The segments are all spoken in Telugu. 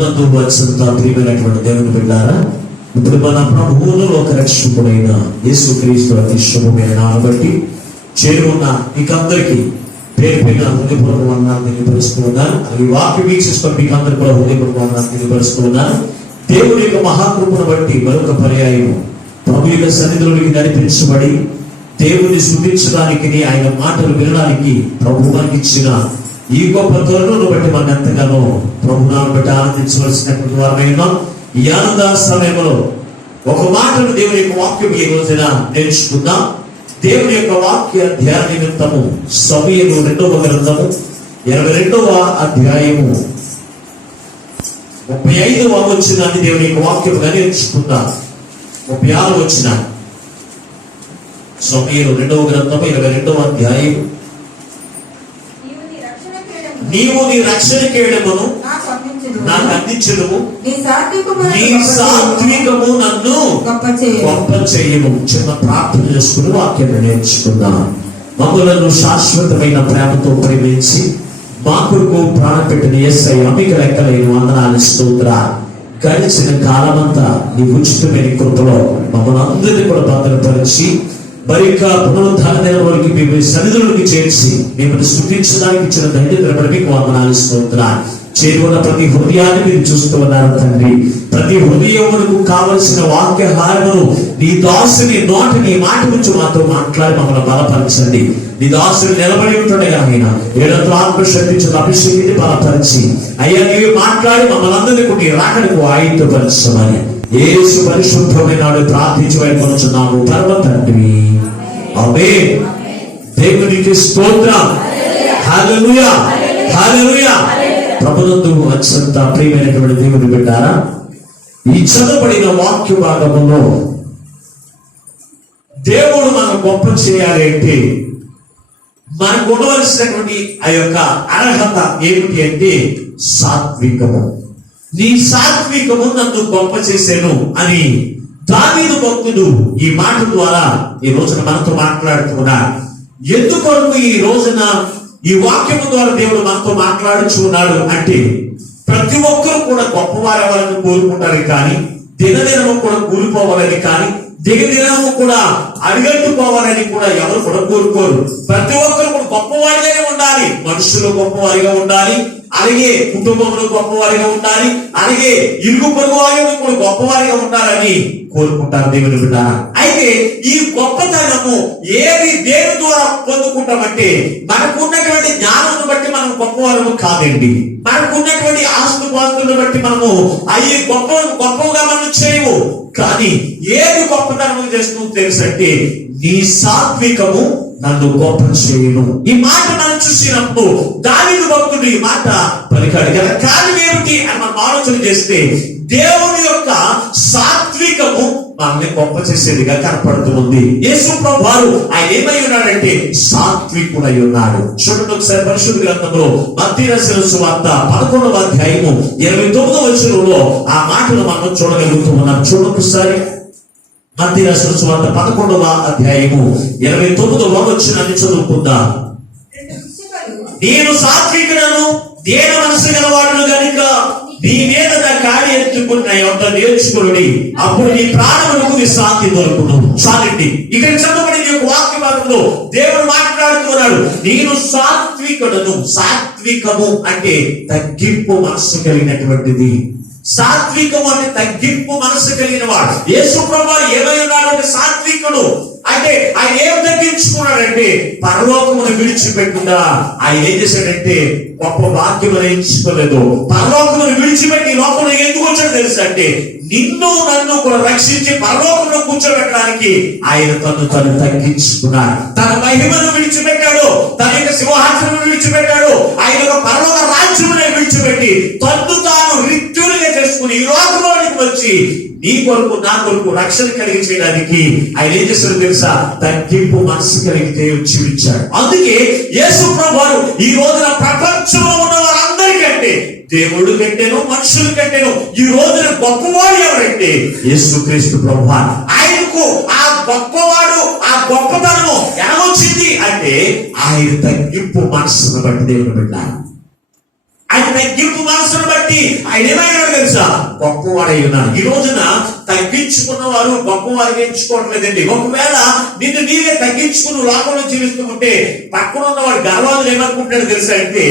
ప్రభునందు అత్యంత ప్రియమైనటువంటి దేవుని బిడ్డారా, ఇప్పుడు మన ప్రభువును ఒక రక్షకుడైన యేసుక్రీస్తు అతి శుభమైన నామమును బట్టి చేరుకున్న మీకందరికీ పేరు పైన హృదయపూర్వక వందనాలు తెలియపరుస్తూ ఉన్నాను. అది వాక్యం వీక్షిస్తున్న మీకందరూ కూడా హృదయపూర్వక వందనాలు తెలియపరుస్తూ ఉన్నాను. దేవుని యొక్క మహాకృపను బట్టి మరొక పర్యాయం ప్రభు యొక్క సన్నిధిలోనికి నడిపించబడి దేవుని స్తుతించడానికి, ఆయన మాటలు వినడానికి ప్రభు మనకి ఇచ్చిన ఈ గొప్ప తరుణను బట్టి మనం ఎంతగానో ప్రభునామమును బట్టి ఆనందించవలసినటువంటి వారమైనా ఈ ఆనంద సమయంలో ఒక మాటను దేవుని యొక్క వాక్యం ఈ రోజున నేర్చుకుందాం. దేవుని యొక్క వాక్య ధ్యాన నిమిత్తము సమూయేలు 2వ గ్రంథము 22వ అధ్యాయము 35వ వచనాన్ని దేవుని యొక్క వాక్యముగా నేర్చుకుందాం. 36వ వచనం సమూయేలు 2వ గ్రంథము 22వ అధ్యాయము. నీవు నీ రక్షణ కేడమును నాకు అందించడము, నీ సాత్వికము నన్ను గొప్ప చేయము. చిన్న ప్రార్థన చేసుకుని వాక్యం నేర్చుకుందాం. మమ్మలను శాశ్వతమైన ప్రేమతో ప్రేమించి మా కొరకు ప్రాణం పెట్టిన యేసయ్య మీకు లెక్కలేని వందనాలు, స్తోత్రాలు. గడిచిన కాలమంతా నీ ఉచితమైన కృపలో మమ్మల్ని అందరినీ కూడా భద్రపరిచి మరి పునరుద్ధాన దినం వరకు మేము సన్నిధులకి చేర్చి మిమ్మల్ని స్తుతించడానికి ఇచ్చిన ధైర్యం బట్టి మీకు వందనాలు, స్తోత్రాలు. చేరుకున్న ప్రతి హృదయాన్ని మీరు చూస్తూ ఉన్నారు తండ్రి. ప్రతి హృదయమునకు కావలసిన వాక్యహారమును నీ దాసుని నోటిని మాట నుంచి మాతో మాట్లాడి మమ్మల్ని బలపరచండి. నీ దాసుని నిలబడి ఉంటుండగా ఆయన ఏడంతో ఆత్మశక్తి అభిషేకిని బలపరిచి అయ్యా నీవు మాట్లాడి మమ్మల్ని అందరికీ నీ రాకడకు ఆయుధపరచమని యేసు పరిశుద్ధమైన ప్రార్థించి వైపున్నాము పరమ తండ్రి. ఆమేన్. దేవునికి స్తోత్రం. హల్లెలూయా, హల్లెలూయా. ప్రభునందు అత్యంత ప్రియమైనటువంటి దేవుని బిడ్డారా, ఈ చదవబడిన వాక్య భాగంలో దేవుడు మనం గొప్ప చేయాలి అంటే మనకు ఉండవలసినటువంటి ఆ యొక్క అర్హత ఏమిటి అంటే సాత్వికము. నీ సాత్వికము నన్ను గొప్ప చేశాను అని దావీదు భక్తుడు ఈ మాట ద్వారా ఈ రోజున మనతో మాట్లాడుతున్నాడు. ఎందుకొరకు ఈ రోజున ఈ వాక్యము ద్వారా దేవుడు మనతో మాట్లాడుచున్నాడు అంటే ప్రతి ఒక్కరు కూడా గొప్పవారు అవ్వాలని కోరుకుంటారు, కానీ దినదినము కూడా కూలిపోవాలని, కానీ దినదినము కూడా అడిగట్టుకోవాలని కూడా ఎవరు కూడా కోరుకోరు. ప్రతి ఒక్కరు కూడా గొప్పవారిగానే ఉండాలి, మనుషులు గొప్పవారిగా ఉండాలి, అలాగే కుటుంబంలో గొప్పవారిగా ఉండాలి, అలాగే ఇరుగు పొరుగు వారిగా కూడా గొప్పవారిగా ఉండాలని కోరుకుంటారు దేవుని బిడ్డ. అయితే ఈ గొప్పతనము ఏది దేని ద్వారా పొందుకుంటామంటే మనకు ఉన్నటువంటి జ్ఞానం బట్టి మనం గొప్పవారము కాదండి. మనకు ఉన్నటువంటి ఆస్తుపాస్తులను బట్టి మనము అవి గొప్పగా మనం చేయము. కానీ ఏది గొప్పతనము చేస్తూ తెలుసంటే నీ సాత్వికము నన్ను గొప్ప చేయను. ఈ మాట మనం చూసినప్పుడు దావీదు భక్తుడు ఈ మాట పలికాడు కదా. కారణం ఏమిటి అని మనం ఆలోచన చేస్తే దేవుని యొక్క సాత్వికము మనల్ని గొప్ప చేసేదిగా కనపడుతుంది. యేసు ప్రభువారు ఆయన ఏమై ఉన్నాడంటే సాత్వికుడై ఉన్నాడు. చూడండి ఒకసారి పరిశుద్ధ గ్రంథంలో మత్తయి రాసిన సువార్త 11వ అధ్యాయము 29వ వచనంలో ఆ మాటలు మనం చూడగలుగుతూ ఉన్నాం. చూడండి ఒకసారి మత్తయి రాసిన సువార్త 11వ అధ్యాయము 29వ వచనాన్ని చదువుకుందాం. నేను సాత్వికుడను, దేన మనసు గలవాడును గనుక నీ మీద నా కాడి ఎత్తుకుని నా యొక్క నేర్చుకుని అప్పుడు నీ ప్రాణములకు విశ్రాంతి దొరుకును. చాలండి. ఇక్కడ చదవబడిన యొక్క వాక్య భాగంలో దేవుడు మాట్లాడుతున్నాడు, నేను సాత్వికుడను. సాత్వికము అంటే తగ్గింపు మనసు కలిగినటువంటిది. సాత్వికము అంటే తగ్గింపు మనసు కలిగిన వాడు. యేసు ప్రభువు ఏమై ఉన్నాడంటే సాత్వికుడు. అంటే ఆయన ఏం తగ్గించుకున్నాడంటే పరలోకమును విడిచిపెట్టుగా ఆయన ఏం చేశాడంటే గొప్ప భాగ్యం ఎంచుకోలేదు. పరలోకమును విడిచిపెట్టి లోకంలో ఎందుకు వచ్చాడో తెలుసు అంటే నిన్ను నన్ను కూడా రక్షించి పరలోకంలో కూర్చోబెట్టడానికి ఆయన తను తగ్గించుకున్నాడు. తన మహిమను విడిచిపెట్టాడు, తన యొక్క సింహాసనం విడిచిపెట్టాడు, ఆయన యొక్క పరలోక రాజ్యమునే విడిచిపెట్టి తను తాను రిక్తులుగా చేసుకుని ఈ లోకంలోనికి వచ్చి నీ కొరకు నా కొరకు రక్షణ కలిగి చేయడానికి ఆయన ఏం చేస్తాడో తెలుసా? తగ్గింపు మనసు కలిగితే జీవించాడు. అందుకే యేసు ప్రభువు ఈ రోజున ప్రపంచంలో ఉన్న వారందరికంటే దేవుడు కంటేను మనుషులు కంటేను ఈ రోజున గొప్పవాడు ఎవరంటే యేసుక్రీస్తు ప్రభువు. ఆయనకు ఆ గొప్పవాడు ఆ గొప్పతనము ఎలా వచ్చింది అంటే ఆయన తగ్గింపు మనసును బట్టి దేవుడు పెట్టారు. ఆయన తగ్గింపు మనసును బట్టి బట్టి ఆయన ఏమైనా తెలుసా, గొప్పవాడై ఉన్నాడు. ఈ రోజున తగ్గించుకున్న వారు గొప్పవారిని ఎంచుకోవట్లేదండి. ఒకవేళ నిన్ను నీవే తగ్గించుకుని లోకంలో జీవిస్తూ ఉంటే పక్కన ఉన్న వాడు గర్వాలు ఏమనుకుంటాడు తెలుసా అంటే,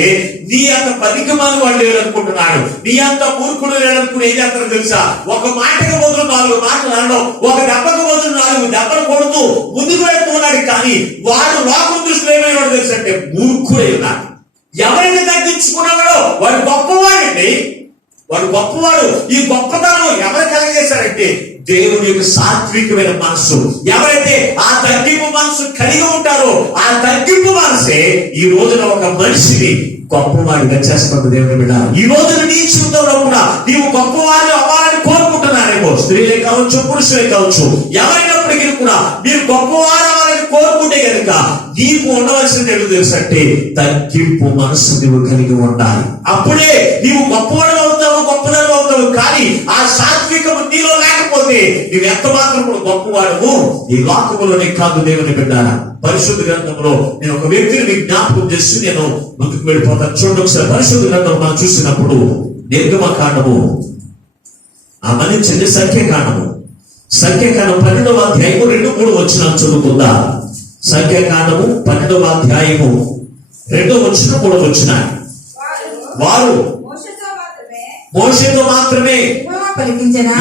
నీ అంత పదికమాలు వాడు లేదనుకుంటున్నాడు, నీ అంత మూర్ఖుడు లేదనుకుని ఏం చేస్తారో తెలుసా, ఒక మాటకు బదులు 4 మాటలు అనడం, ఒక దెబ్బకు బదులు 4 దెబ్బలు కొడుతూ ముందుకు వెళ్తున్నాడు. కానీ వాడు లోకం దృష్టిలో ఏమైనా తెలుసా అంటే మూర్ఖుడై ఉన్నాడు. ఎవరైతే తగ్గించుకున్నాడో వాడు గొప్పవాడండి, వాడు గొప్పవాడు. ఈ గొప్పతనం ఎవరు కలిగేశారంటే దేవుని యొక్క సాత్వికమైన మనసు. ఎవరైతే ఆ తగ్గింపు మనసు కలిగి ఉంటారో ఆ తగ్గింపు మనసే ఈ రోజున ఒక మనిషిని గొప్పవాడిగా చేస్తుంది. దేవుని బిడ్డ, ఈ రోజున నీ జీవితంలో కూడా నీవు గొప్పవాడిని అవ్వాలని కోరుకుంటున్నారేమో, స్త్రీలే కావచ్చు పురుషులే కావచ్చు, ఎవరైనప్పటికీ కూడా మీరు గొప్పవారు అవ్వాలని కోరుకుంటే కనుక నీకు ఉండవలసింది ఏమిటో తెలుసంటే తగ్గింపు మనసు నువ్వు కలిగి ఉండాలి. అప్పుడే నీవు గొప్పవాడు అవుతావు, గొప్పదాడు అవుతావు. కానీ ఆ సాత్వికము నీలో లేకపోతే నువ్వు ఎంత మాత్రం కూడా గొప్పవాడవు ఈ లోకములోనే కాదు. దేవుని బిడ్డారా, పరిశుద్ధ గ్రంథంలో నేను ఒక వ్యక్తిని మీకు జ్ఞాపకం చేసి నేను ముందుకు వెళ్ళిపోతాను. చూడండి ఒకసారి పరిశుద్ధ గ్రంథం మనం చూసినప్పుడు నిర్గమకాండము మన్నించండి సంఖ్యాకాండము 12వ అధ్యాయము 2-3 వచనాలు చదువుకుందా. సంఖ్యాకాండము 12వ అధ్యాయము 2-3 వచనాలు. వారు మోషేతో మాత్రమే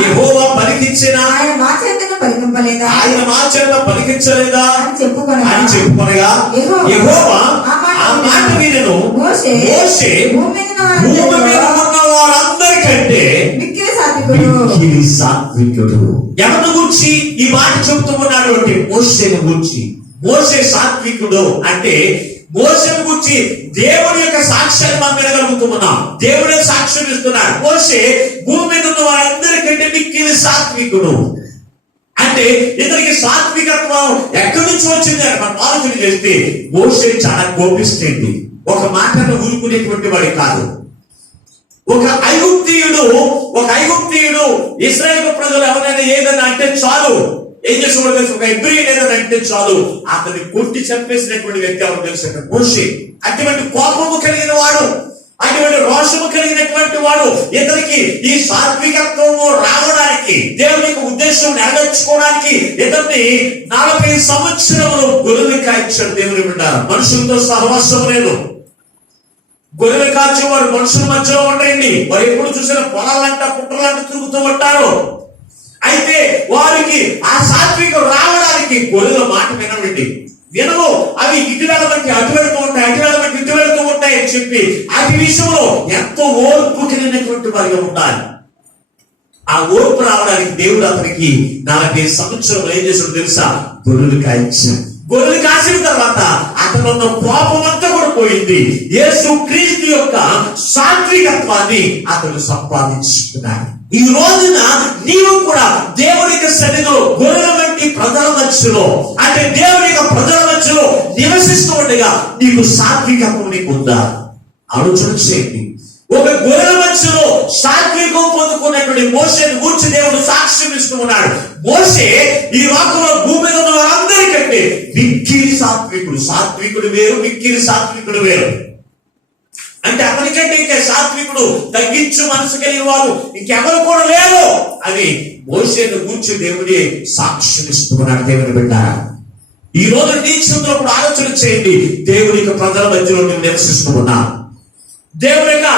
యెహోవా పలికించిన ఆయన మా చేతను పలికించలేదా అని చెప్పుకొనగా యెహోవా ఆ మాట వినెను. మోషే భూమి మీద ఉన్న వారందరికంటే మిక్కిలి సాత్వికుడు. ఎవరిని గురించి ఈ మాట చెబుతూ ఉన్నాడు అంటే మోషేను గురించి. మోషే సాత్వికుడు అంటే మోషేను గురించి దేవుడి యొక్క సాక్ష్యాన్ని మనం వినగలుగుతున్నాం. దేవుడే సాక్ష్యం ఇస్తున్నాడు. మోషే భూమి మీద ఉన్న వారందరికంటే మిక్కిలి సాత్వికుడు అంటే ఇతనికి సాత్వికత్వం ఎక్కడి నుంచి వచ్చింది అని మనం ఆలోచన చేస్తే మోషే చాలా కోపిస్తుంది. ఒక మాటను ఊరుకునేటువంటి వాడి కాదు. ఒక ఐగుప్తీయుడు ఇశ్రాయేలు ప్రజలు ఎవరైనా ఏదైనా అంటే చాలు ఏం చేసేవాడు తెలుసు, ఒక హెబ్రీయుడు ఏదైనా అంటే చాలు అతన్ని కొట్టి చంపేసినటువంటి వ్యక్తి ఎవరు తెలుసు మోషే. అటువంటి కోపము కలిగిన వాడు, అటువంటి రోషము కలిగినటువంటి వాడు. ఇతనికి ఈ సాత్వికత్వము రావడానికి దేవుని యొక్క ఉద్దేశం నెరవేర్చుకోవడానికి ఇతన్ని 40 సంవత్సరములు గొర్రెలు కాయించాడు. దేవుని బిడ్డ, మనుషులతో సహవాసం లేదు. గొర్రెలు కాచేవారు మనుషుల మధ్యలో ఉండరండి. వారు ఎప్పుడు చూసినా పొలాలంట పుట్టలంట తిరుగుతూ ఉంటారు. అయితే వారికి ఆ సాత్వికం రావడానికి గొర్రెల మాట వినవండి. వినవు, అవి ఇటు వెళ్ళబట్టి అటు వెళుతూ ఉంటాయి, అటు వెళ్ళబట్టి ఇటు వెళుతూ ఉంటాయి అని చెప్పి అతి విషయంలో ఎంతో ఓర్పు కలిగినటువంటి వారిగా ఉండాలి. ఆ ఓర్పు రావడానికి దేవుడు అతనికి 40 సంవత్సరాలు ఏం చేసాడు తెలుసా, గొర్రెలు కాయించాడు. గొర్రెలు కాసిన తర్వాత అతను ఉన్న కోపం అంతా కూడా పోయింది. యేసు క్రీస్తు యొక్క సాత్వికత్వాన్ని అతను సంపాదించుకున్నాడు. ఈ రోజున నీవు కూడా దేవుని యొక్క సన్నిధిలో గొర్రెల వంటి ప్రజల మధ్యలో అంటే దేవుని యొక్క ప్రజల మధ్యలో నివసిస్తూ ఉండగా నీకు సాత్వికత్వం నీకు ఉందా? ఆలోచన చేయండి. ఒక గొర్రెల మధ్యలో సాత్వికం పొందుకున్నటువంటి మోషేను గూర్చి దేవుడు సాక్ష్యం ఇస్తూ ఉన్నాడు. మోషే ఈ లోకంలో భూమి మీద ఉన్న వారందరికంటే మిక్కిలి సాత్వికుడు. సాత్వికుడు వేరు, మిక్కిలి సాత్వికుడు వేరు. అంటే అతనికంటే ఇంకా సాత్వికుడు, తగ్గించు మనసు కలిగిన వారు ఇంకెవరు కూడా లేరు అని మోషేను గూర్చి దేవుడే సాక్ష్యం ఇస్తూ ఉన్నాడు. దేవుని బిడ్డ, ఈ రోజు నీ జీవితంలో ఆలోచన చేయండి. దేవుని యొక్క ప్రజల మధ్యలో నువ్వు నివసిస్తూ ఉన్నా, దేవుని యొక్క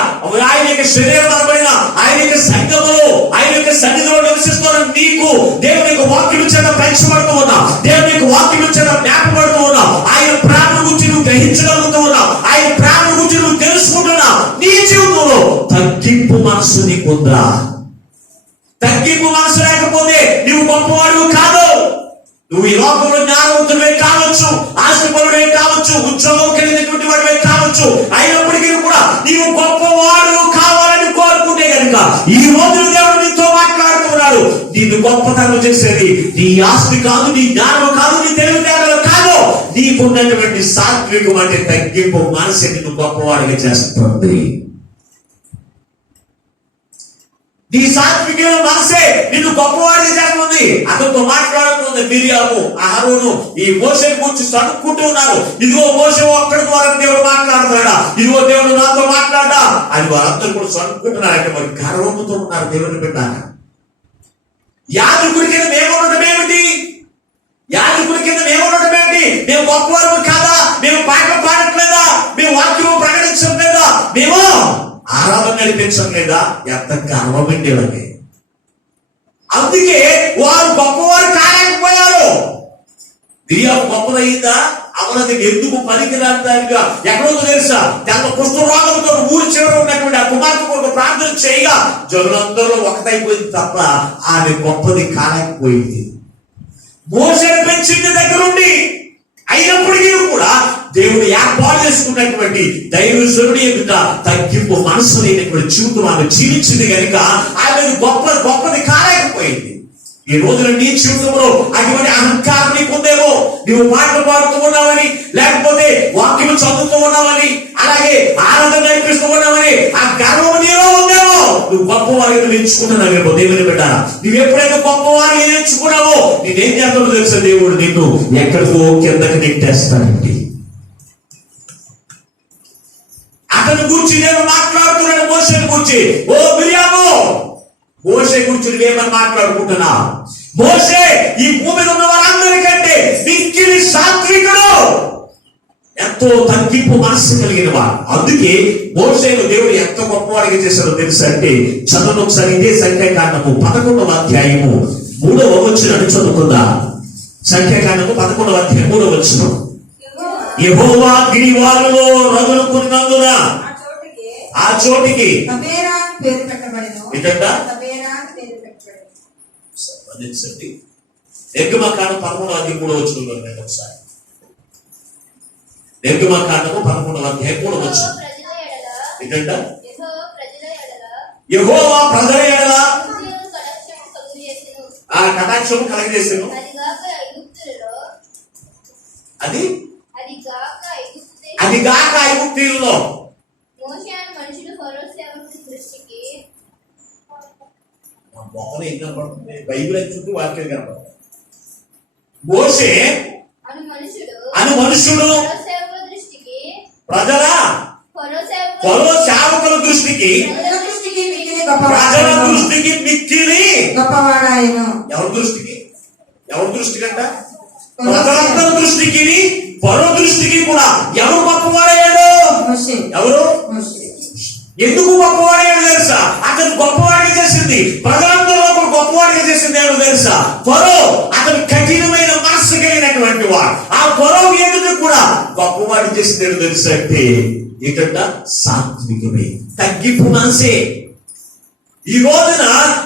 ఆయన యొక్క శరీరమైన ఆయన యొక్క సంఘములో ఆయన యొక్క సన్నిధిలో నివసిస్తున్న నీకు దేవుని యొక్క వాక్యం చేత పెంచబడుతూ ఉన్నావు, దేవుని యొక్క వాక్యం చేత జ్ఞాపబడుతూ ఉన్నావు, ఆయన ప్రేమ గురించి నువ్వు గ్రహించగలుగుతూ ఉన్నావు, ఆయన ప్రేమ గురించి నువ్వు తెలుసుకుంటున్నావు. నీ జీవితంలో తగ్గింపు మనసు నీకుందా? తగ్గింపు మనసు లేకపోతే నువ్వు గొప్పవాడు కాదు. నువ్వు ఈ లోకంలో జ్ఞానవంతుడివే కావచ్చు, ఆస్తిపరుడే కావచ్చు, ఉద్యోగం కలిగినటువంటి వాడివే కావచ్చు, అయినప్పటికీ కూడా నీవు గొప్పవాడు కావాలని కోరుకుంటే కనుక ఈ రోజు దేవుడు నీతో మాట్లాడుతున్నాడు. నిన్ను గొప్పతనం చేసేది నీ ఆస్తి కాదు, నీ జ్ఞానం కాదు, నీ తెలివితేటలు కాదు, నీకున్నటువంటి సాత్వికం అంటే తగ్గింపు మనసు నిన్ను గొప్పవాడిగా చేస్తుంది. నీ సాత్వికమైన మనసే నిన్ను గొప్పవాడిగా చేస్తుంది. అతనితో మాట్లాడుతుంది మిరియాము, అహరోను ఈ మోషేని గురించి చదువుకుంటూ ఉన్నారు. ఇదిగో మోషే ఒక్కడి ద్వారా దేవుడు మాట్లాడుతున్నాడా, ఇదిగో దేవుడు నాతో మాట్లాడా అని వారందరూ కూడా చదువుకుంటున్నారంటే మరి గర్వంతో ఉన్నారు. దేవుని బిడ్డ యాజకుడి కింద మేము ఉండటం ఏమిటి? యాజకుడి కింద మేము ఉండటం ఏమిటి? మేము గొప్పవారు కాదా? మేము పాటలు పాడట్లేదా? మేము వాక్యం ప్రకటించట్లేదా? మేము ఆరాధన నడిపించట్లేదా? ఎంత గర్వమండి వాళ్ళకి. అందుకే వారు గొప్పవారు కాలేకపోయారు. మిరియాము గొప్పదయ్యిందా? అవనది ఎందుకు పనికిరానిగా ఎక్కడో తెలుసా? తన కుష్ఠరోగంతో ఊరి చివర ఉన్నటువంటి ఆ కుమార్తె కొరకు ప్రార్థన చేయగా జనులందరూ ఒకటైపోయింది తప్ప ఆమె గొప్పది కాలేకపోయింది. మోషేను పెంచిన దగ్గరుండి అయినప్పటికీ కూడా దేవుడు ఏర్పాటు చేసుకున్నటువంటి దైవజనుడి ఎదుట తగ్గింపు మనసు లేనటువంటి జీవితం ఆమె జీవించింది కనుక ఆమె గొప్పది కాలేకపోయింది. ఈ రోజున నీ జీవితంలో అటువంటి అహంకారం నీకుందేమో. నువ్వు పాటలు పాడుతూ ఉన్నావని, లేకపోతే వాక్యం చదువుతూ ఉన్నావని, అలాగే ఆరాధన నడిపిస్తూ ఉన్నావని ఆ గర్వం నీలో ఉందేమో. నువ్వు గొప్పవారిని ఎంచుకున్నావేమో. దేవుని బిడ్డ, నువ్వు ఎప్పుడైతే గొప్పవారిని ఎంచుకున్నావో నేనేం చేస్తాడో తెలుసా? దేవుడు నిన్ను ఎక్కడికో కిందకి నెట్టేస్తాడండి. అతని గురించి నేను మాట్లాడుతున్నాను. మోషేని గురించి, ఓ మిరియాము, మోషే గురించి నువ్వేమని మాట్లాడుకుంటున్నా? మోషే ఈ భూమి మీద ఉన్న వారందరికంటే మిక్కిలి సాత్వికుడు, ఎంతో తగ్గింపు మనస్సు కలిగిన వాడు. అందుకే మోషేను దేవుడు ఎంత గొప్పవాడిగా చేశాడో తెలుసా అంటే, చదువు ఒకసారి ఇదే సంఖ్యాకాండము 11వ అధ్యాయము 3వ వచనం చదువుకుందా. సంఖ్యాకాండము 11వ అధ్యాయం 3వ వచనం. యెహోవా గిరివారులో రగులుకున్నందున ఆ చోటికి నిర్గమకాండం 13వ అధ్యాయం 3వ వచనంలో ఒకసారి. నిర్గమకాండము 13వ అధ్యాయం 3వ వచనం ఏంటంట? యెహోవా ప్రజల ఎడల ఆ కటాక్షము కలగజేసెను. అది గాక ఐగుప్తీయుల్లో బైబిల్ చుట్టూ వాక్యం కనపడుతుంది. మోషే అను మనుషుడు ప్రజల ఫరో సేవకుల దృష్టికి, ప్రజల దృష్టికి మిక్కిలి గొప్పవాడాయను. ఎవరి దృష్టికి? ఎవరి దృష్టికి అంట? ప్రజలందరి దృష్టికి, ఫరో దృష్టికి కూడా ఎవరు గొప్పవాడయ్యాడు? ఎవరు? ఎందుకు గొప్పవాడయ్యాడు తెలుసా? అతను గొప్పవాడిగా చేసింది ప్రజలందరూ గొప్పవాడిగా చేసింది ఏమో తెలుసా? ఫరో అతను కఠినమైన మనస్సు కలిగినటువంటి వాడు. ఆ ఫరో ఎందుకు కూడా గొప్పవాడి చేసింది ఏమో తెలుసా అంటే ఏంటంట? సాత్వికమే, తగ్గింపు మనసే. ఈ రోజున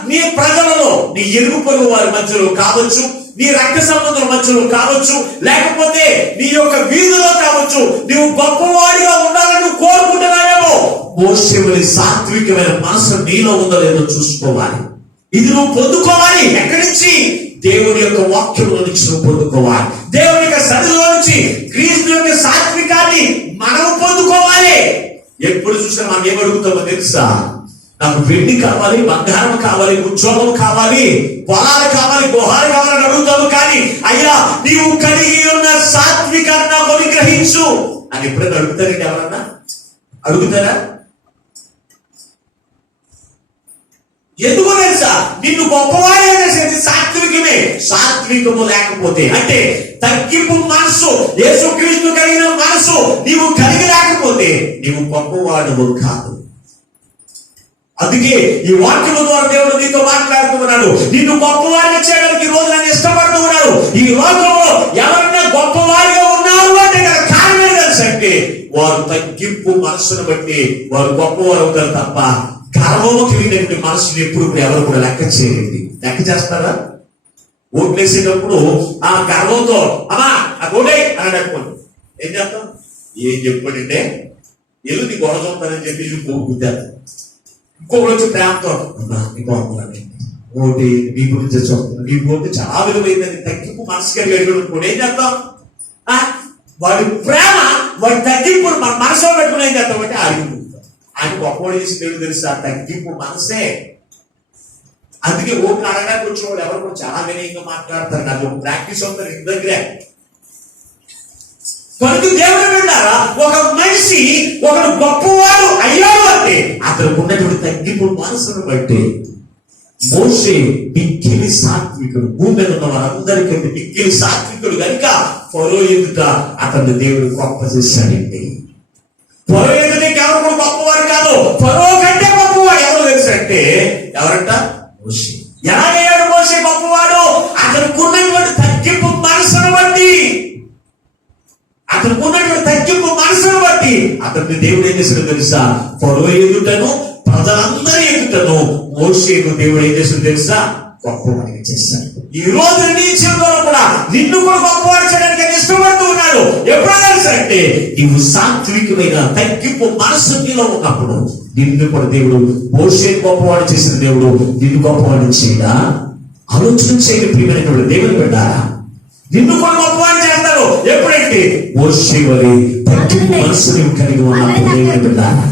నీ ప్రజలలో, నీ ఇరుగు పొరుగు వారి మధ్యలో కావచ్చు, నీ రక్త సంబంధుల మధ్యలో కావచ్చు, లేకపోతే నీ యొక్క వీధిలో కావచ్చు, నువ్వు గొప్పవాడిగా ఉండాలని నువ్వు కోరుకుంటున్నావేమో. మోషే సాత్వికమైన మనసు నీలో ఉందో లేదో చూసుకోవాలి. ఇది నువ్వు పొందుకోవాలి. ఎక్కడి నుంచి? దేవుని యొక్క వాక్యంలో నుంచి నువ్వు పొందుకోవాలి. దేవుని యొక్క సన్నిధిలో నుంచి క్రీస్తు యొక్క సాత్వికాన్ని మనం పొందుకోవాలి. ఎప్పుడు చూసినా మనం ఏమడుగుతామో తెలుసా? నాకు వెండి కావాలి, బంగారం కావాలి, ఉద్యోగం కావాలి, పొలాలు కావాలి, గుహాలు కావాలని అడుగుతావు. కానీ అయ్యా నీవు కలిగి ఉన్న సాత్వికాన్ని నాకు అనుగ్రహించు అని ఎప్పుడైనా అడుగుతారండి? ఎవరన్నా అడుగుతారా? ఎందుకు తెలుసా? నిన్ను గొప్పవాడే చేసేది సాత్వికమే. సాత్వికము లేకపోతే అంటే తగ్గింపు మనసు, యేసుక్రీస్తు కలిగిన మనసు నీవు కలిగి లేకపోతే నీవు గొప్పవాడు కాదు. అందుకే ఈ వాక్యం ద్వారా దేవుడు నీతో మాట్లాడుతున్నాడు. నిన్ను గొప్పవాడిగా చేయడానికి ఈ రోజు నన్ను ఇష్టపడుతూ ఉన్నాడు. ఈ లోకంలో ఎవరైనా గొప్పవాడిగా ఉన్నారు అంటే కారణం తెలుసంటే వారు తగ్గింపు మనసును బట్టి వారు గొప్పవారు అవుతారు తప్ప గర్వము కలిగినటువంటి మనసుని ఎప్పుడు కూడా ఎవరు కూడా లెక్క చేయండి. లెక్క చేస్తారా? ఓట్లు వేసేటప్పుడు ఆ గర్వంతో అమ్మా ఆ ఓటే అని అనుకోండి. ఏం చేస్తాం? ఏం చెప్పాడంటే ఎల్లు నీ గొడవ చూస్తానని చెప్పేసి గుద్దారు. ఇంకొకటి వచ్చి ప్రేమతో ఓటి మీ గురించి చూస్తాను, నీ ఓటు చాలా విలువైందని తగ్గింపు మనసు కలిగి కూడా ఏం చేస్తాం? వాడి ప్రేమ, వాడి తగ్గింపు మన మనసులో పెట్టుకుని ఏం చేస్తాం అంటే ఆగిపోతాం. ఆయన గొప్పవాడు చేసి తెలుగు తెలుసు. ఆ తగ్గింపు మనసే అందుకే ఓట్లు అడగడానికి వచ్చిన వాళ్ళు ఎవరు కూడా చాలా వినయంగా మాట్లాడతారు. నాకు ప్రాక్టీస్ అవుతారు ఇంటి దగ్గరే. కనుక దేవుడు విన్నారా, ఒక మనిషి ఒకడు గొప్పవాడు అయ్యాడు అంటే అతనికి ఉన్నటువంటి తగ్గింపు మనసును బట్టి మోషే మిక్కిలి సాత్వికుడు, భూమి మీద ఉన్న వారందరికంటే మిక్కిలి సాత్వికుడు కనుక ఫరో ఎదుట అతన్ని దేవుడు గొప్ప చేశాడండి. ఫరో ఎదుట ఎవరు కూడా గొప్పవారు కాదు, ఫరో కంటే గొప్పవాడు ఎవరు తెలుసు అంటే ఎవరంట? మోషే. ఎలాగయ్యాడు మోషే గొప్పవాడు? అతనికి ఉన్నటువంటి తగ్గింపు మనసును బట్టి, అతనికి ఉన్నటువంటి తగ్గింపు మనసును బట్టి అతన్ని దేవుడు ఏం చేశాడు తెలుసా? ఫరో ఎదుటను ప్రజలందరి ఎదుటను మోషేను దేవుడు ఏం చేశాడు తెలుసా? గొప్పవాడిగా చేశాడు. ఈ రోజు నీ జీవితంలో కూడా నిన్ను కూడా గొప్పవాడు చేయడానికి ఇష్టపడుతూ ఉన్నాడు. ఎప్పుడో తెలుసా అంటే నీవు సాత్వికమైన తగ్గింపు మనసు నీలో ఉన్నప్పుడు నిన్ను కూడా దేవుడు మోషే గొప్పవాడు చేసిన దేవుడు నిన్ను గొప్పవాడు చేయడా? ఆలోచన చేయని ప్రియమైనటువంటి దేవుని పెట్టారా? నిన్ను కూడా గొప్పవాడు చేస్తాడు ఎప్పుడంటే మోషే వలె తగ్గింపు మనసు నీవు కలిగి ఉన్నప్పుడు దేవుని పెట్టారా?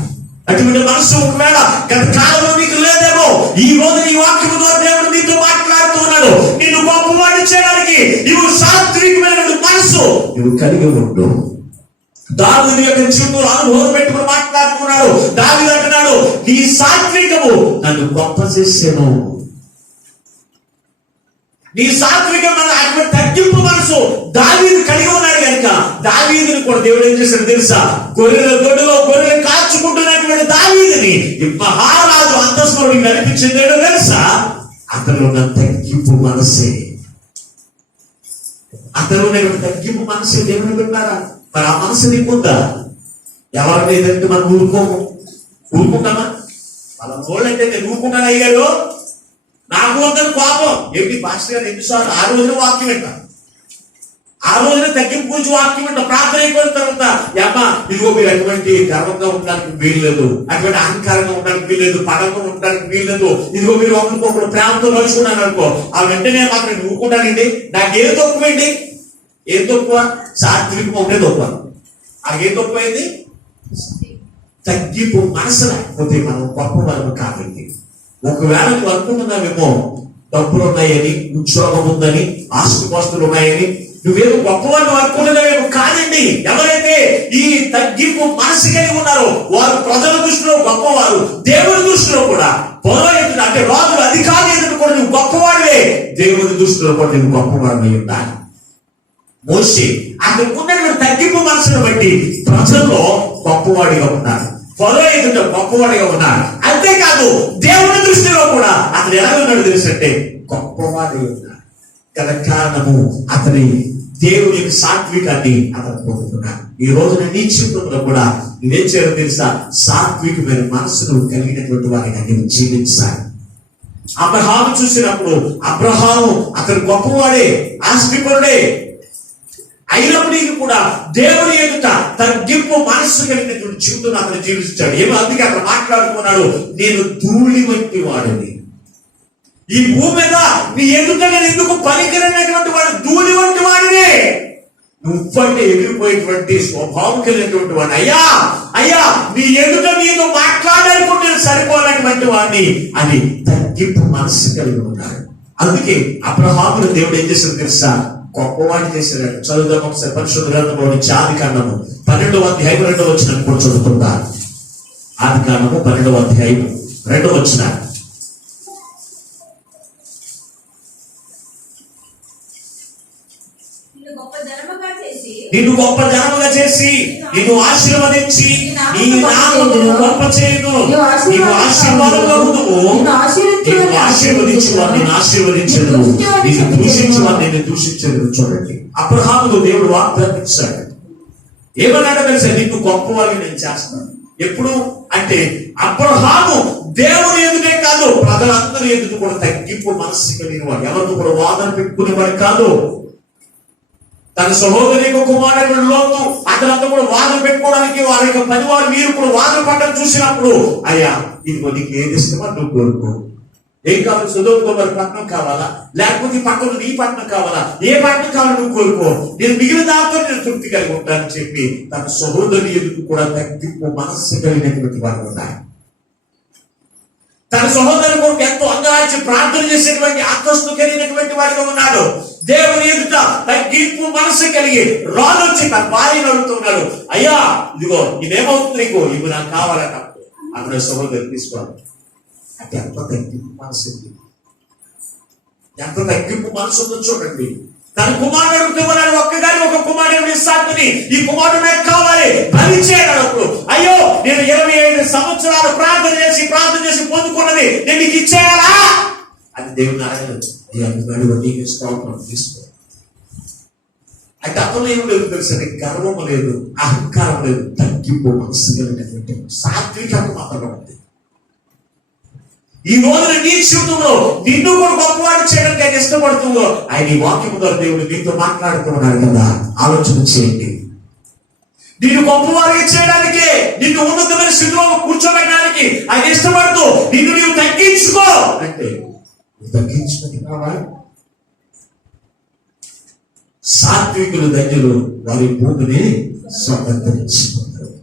అటువంటి మనసు ఒకవేళ గత కాలంలో నీకు లేదేమో, ఈ రోజు నీ వాక్యం ద్వారా దేవుడు నీతో మాట్లాడుతూ ఉన్నాడు. నిన్ను గొప్పవాడు చేయడానికి నీవు సాత్వికమైన మనసు నువ్వు కలిగి ఉండు. దావీదు యొక్క జీవితంలో అనుభవం పెట్టుకుని మాట్లాడుతున్నాడు. దావీదు అంటున్నాడు, నీ సాత్వికము నన్ను గొప్ప చేసేను. నీ సాత్వికం అటువంటి తగ్గింపు మనసు దావీదు కలిగి ఉన్నాడు కనుక దావీదుని కూడా దేవుడు ఏం చేశాడు తెలుసా? గొర్రెల దొడ్డులో గొర్రెలు కాచుకుంటున్నటువంటి దావీదుని మహారాజు అంతస్తుడికి నడిపించింది తెలుసా? అతను ఉన్న తగ్గింపు మనసే, అతను తగ్గింపు మనసే దేవుని పెట్టారా? మరి ఆ మనసు నీకుందా? ఎవరి మీద మనం ఊరుకుంటామా? వాళ్ళ నోళ్ళంటే నేను ఊరుకుంటాను అయ్యాడు, నాకు వద్దని కోపం. ఏమిటి పాస్టర్ గారు ఎన్నిసార్లు ఆ రోజున వాక్యం వింటా, ఆ రోజున తగ్గింపు గురించి వాక్యం వింటా, ప్రార్థన అయిపోయిన తర్వాత అమ్మా ఇదిగో మీరు అటువంటి గర్వంగా ఉండడానికి వీల్లేదు, అటువంటి అహంకారంగా ఉండడానికి వీల్లేదు, పడంగా ఉండడానికి వీల్లేదు, ఇదిగో మీరు ఒకరికొకరు ప్రేమతో నడుచుకున్నాను అనుకో, ఆ వెంటనే మాత్రం ఊరుకుంటానండి. నాకు ఏం తక్కువండి? ఏం తక్కువ? సాత్వికం ఒకటే తక్కువ. ఏం తక్కువైంది? తగ్గింపు మనసు లేకపోతే మనం గొప్ప మనం కాదండి. ఒకవేళ నువ్వు అనుకుంటున్నావేమో డబ్బులు ఉన్నాయని, ఉద్యోగం ఉందని, ఆస్తిపాస్తులు ఉన్నాయని నువ్వేమో గొప్పవాళ్ళు అనుకుంటున్నావేమో కాదండి. ఎవరైతే ఈ తగ్గింపు మనసు కలిగి ఉన్నారో వారు ప్రజల దృష్టిలో గొప్పవారు, దేవుని దృష్టిలో కూడా పొరవైతుంది. అంటే రాజుల అధికారి ఎదురు కూడా నువ్వు గొప్పవాడివే, దేవుని దృష్టిలో కూడా నువ్వు గొప్పవాడిని ఉండాలి. మోషే అతనికి ఉన్నటువంటి తగ్గింపు మనసును బట్టి ప్రజల్లో గొప్పవాడిగా ఉన్నారు, ఫరో ఎదుట గొప్పవాడిగా ఉన్నారు. అంతేకాదు దేవుని దృష్టిలో కూడా అతను ఎలా ఉన్నాడు తెలుసంటే గొప్పవాడి ఉన్నాడు. గల కారణము అతని దేవుని యొక్క సాత్వికాన్ని అతను పొందుతున్నాడు. ఈ రోజున నీ జీవితంలో కూడా నువ్వేం చేయాలో తెలుసా? సాత్వికమైన మనసును కలిగినటువంటి వారిని నువ్వు జీవించాలి. అబ్రహాము చూసినప్పుడు అబ్రహాము అతను గొప్పవాడే, ఆస్తిపరుడే అయినప్పటికీ కూడా దేవుని ఎదుట తగ్గింపు మనస్సు కలిగినటువంటి జీవితం అతను జీవించాడు. ఏమో అందుకే అతను మాట్లాడుకున్నాడు, నేను ధూళి వంటి వాడిని, ఈ భూమి మీద నీ ఎదుట నేను ఎందుకు పనికిరనటువంటి వాడు ధూళి వంటి వాడినే, నువ్వంటే ఎగిరిపోయేటువంటి స్వభావం కలిగినటువంటి వాడిని. అయ్యా అయ్యా నీ ఎదుట నీతో మాట్లాడాలనుకుంటే నేను సరిపోయినటువంటి వాడిని అని తగ్గింపు మనస్సు కలిగి ఉన్నాడు. అందుకే అబ్రహామును దేవుడు ఏం చేశాడు తెలుసా? గొప్పవాడి చేశాడు. చదువుదాం ఒకసారి పరిశుద్ధ గ్రంథంలోని ఆదికాండము 12వ అధ్యాయం 2వ వచనం కూడా చదువుకుంటారు. ఆదికాండము 12వ అధ్యాయం 2వ వచనం. నిన్ను గొప్ప జనముగా చేసి నిన్ను ఆశీర్వదించి నీ నామమును గొప్ప చేయను, నీవు ఆశీర్వాదంగా ఉండుము, నీవు ఆశీర్వదించు వారిని ఆశీర్వదించను, నీవు దూషించు వారిని దూషించను. చూడండి, అబ్రహాముకు దేవుడు వాగ్దానం ఇచ్చాడు. ఏమన్నాడో తెలుసా? నిన్ను గొప్పవారిని నేను చేస్తాను. ఎప్పుడు అంటే అబ్రహాము దేవుని ఎదుటే కాదు, ప్రజలందరూ ఎదుట కూడా తగ్గింపు మనస్సు కలిగిన వాడు, ఎవరితో కూడా వాదన పెట్టుకునేవాడు కాదు. తన సహోదరి కుమారుడు లోతు అతనంతా కూడా వాదన పెట్టుకోవడానికి వారి యొక్క పనివారు మీరు కూడా వాదన పట్టడం చూసినప్పుడు, అయ్యా ఇదిగో నీకు ఏది ఇష్టమో నువ్వు కోరుకో. ఏం కావాలి? సుధోకుమారి పట్టణం కావాలా, లేకపోతే పక్కన నీ పట్టణం కావాలా, ఏ పట్టణం కావాలో నువ్వు కోరుకో, నేను మిగిలిన దాంతో నేను తృప్తి కలిగి ఉంటానని చెప్పి తన సహోదరి ఎదుగు కూడా తగ్గింపు మనస్సు కలిగినటువంటి వారు ఉన్నారు. తన సహోదరు కొరకు ఎంతో అంగరాజ మోకాల్చి ప్రార్థన చేసేటువంటి ఆత్మస్తు కలిగినటువంటి వాడిగా ఉన్నాడు. దేవుని ఎదుట తగ్గింపు మనసు కలిగి రాజొచ్చి తన భార్యను అడుగుతున్నాడు, అయ్యా ఇదిగో ఇదేమవుతుంది నీకు, ఇవి నాకు కావాలట. అక్కడ సహోదరు తీసుకోవాలి. అంటే ఎంత తగ్గింపు మనసు ఉంది, ఎంత తగ్గింపు మనసు ఉందో చూడండి. తన కుమారుడు అడుగుతున్నాడు, ఒక కుమారుడు ఇస్సాకుని, ఈ కుమారుడు నాకు కావాలి భరించేటప్పుడు, అయ్యో నేను 25 సంవత్సరాలు ప్రార్థన చేసి పొందుకున్నది నేను నీకు ఇచ్చేయాలా అది దేవుని అడగలేదు. అయ్యా నీకు స్తోత్రం తీసుకో. అంటే అతను ఏం లేదు తెలుసు, గర్వం లేదు, అహంకారం లేదు, తగ్గింపు మనసు కలిగినటువంటి సాత్వికత మాత్రమే ఉంది. ఈ రోజున నీ జీవితంలో నిన్ను కూడా గొప్పవాడు చేయడానికి ఆయన ఇష్టపడుతుందో, ఆయన ఈ వాక్యం ద్వారా దేవుడు నీతో మాట్లాడుతున్నాడు కదా. ఆలోచన చేయండి. నిన్ను గొప్పవాడిగా చేయడానికి, నిన్ను ఉన్నతమైన స్థితిలో కూర్చోబెట్టడానికి ఆయన ఇష్టపడుతూ నిన్ను నీవు తగ్గించుకో అంటే తగ్గించుకొని కావాలి. సాత్వికులు ధన్యులు, వారి భూమిని స్వతంత్రించుకుంటారు.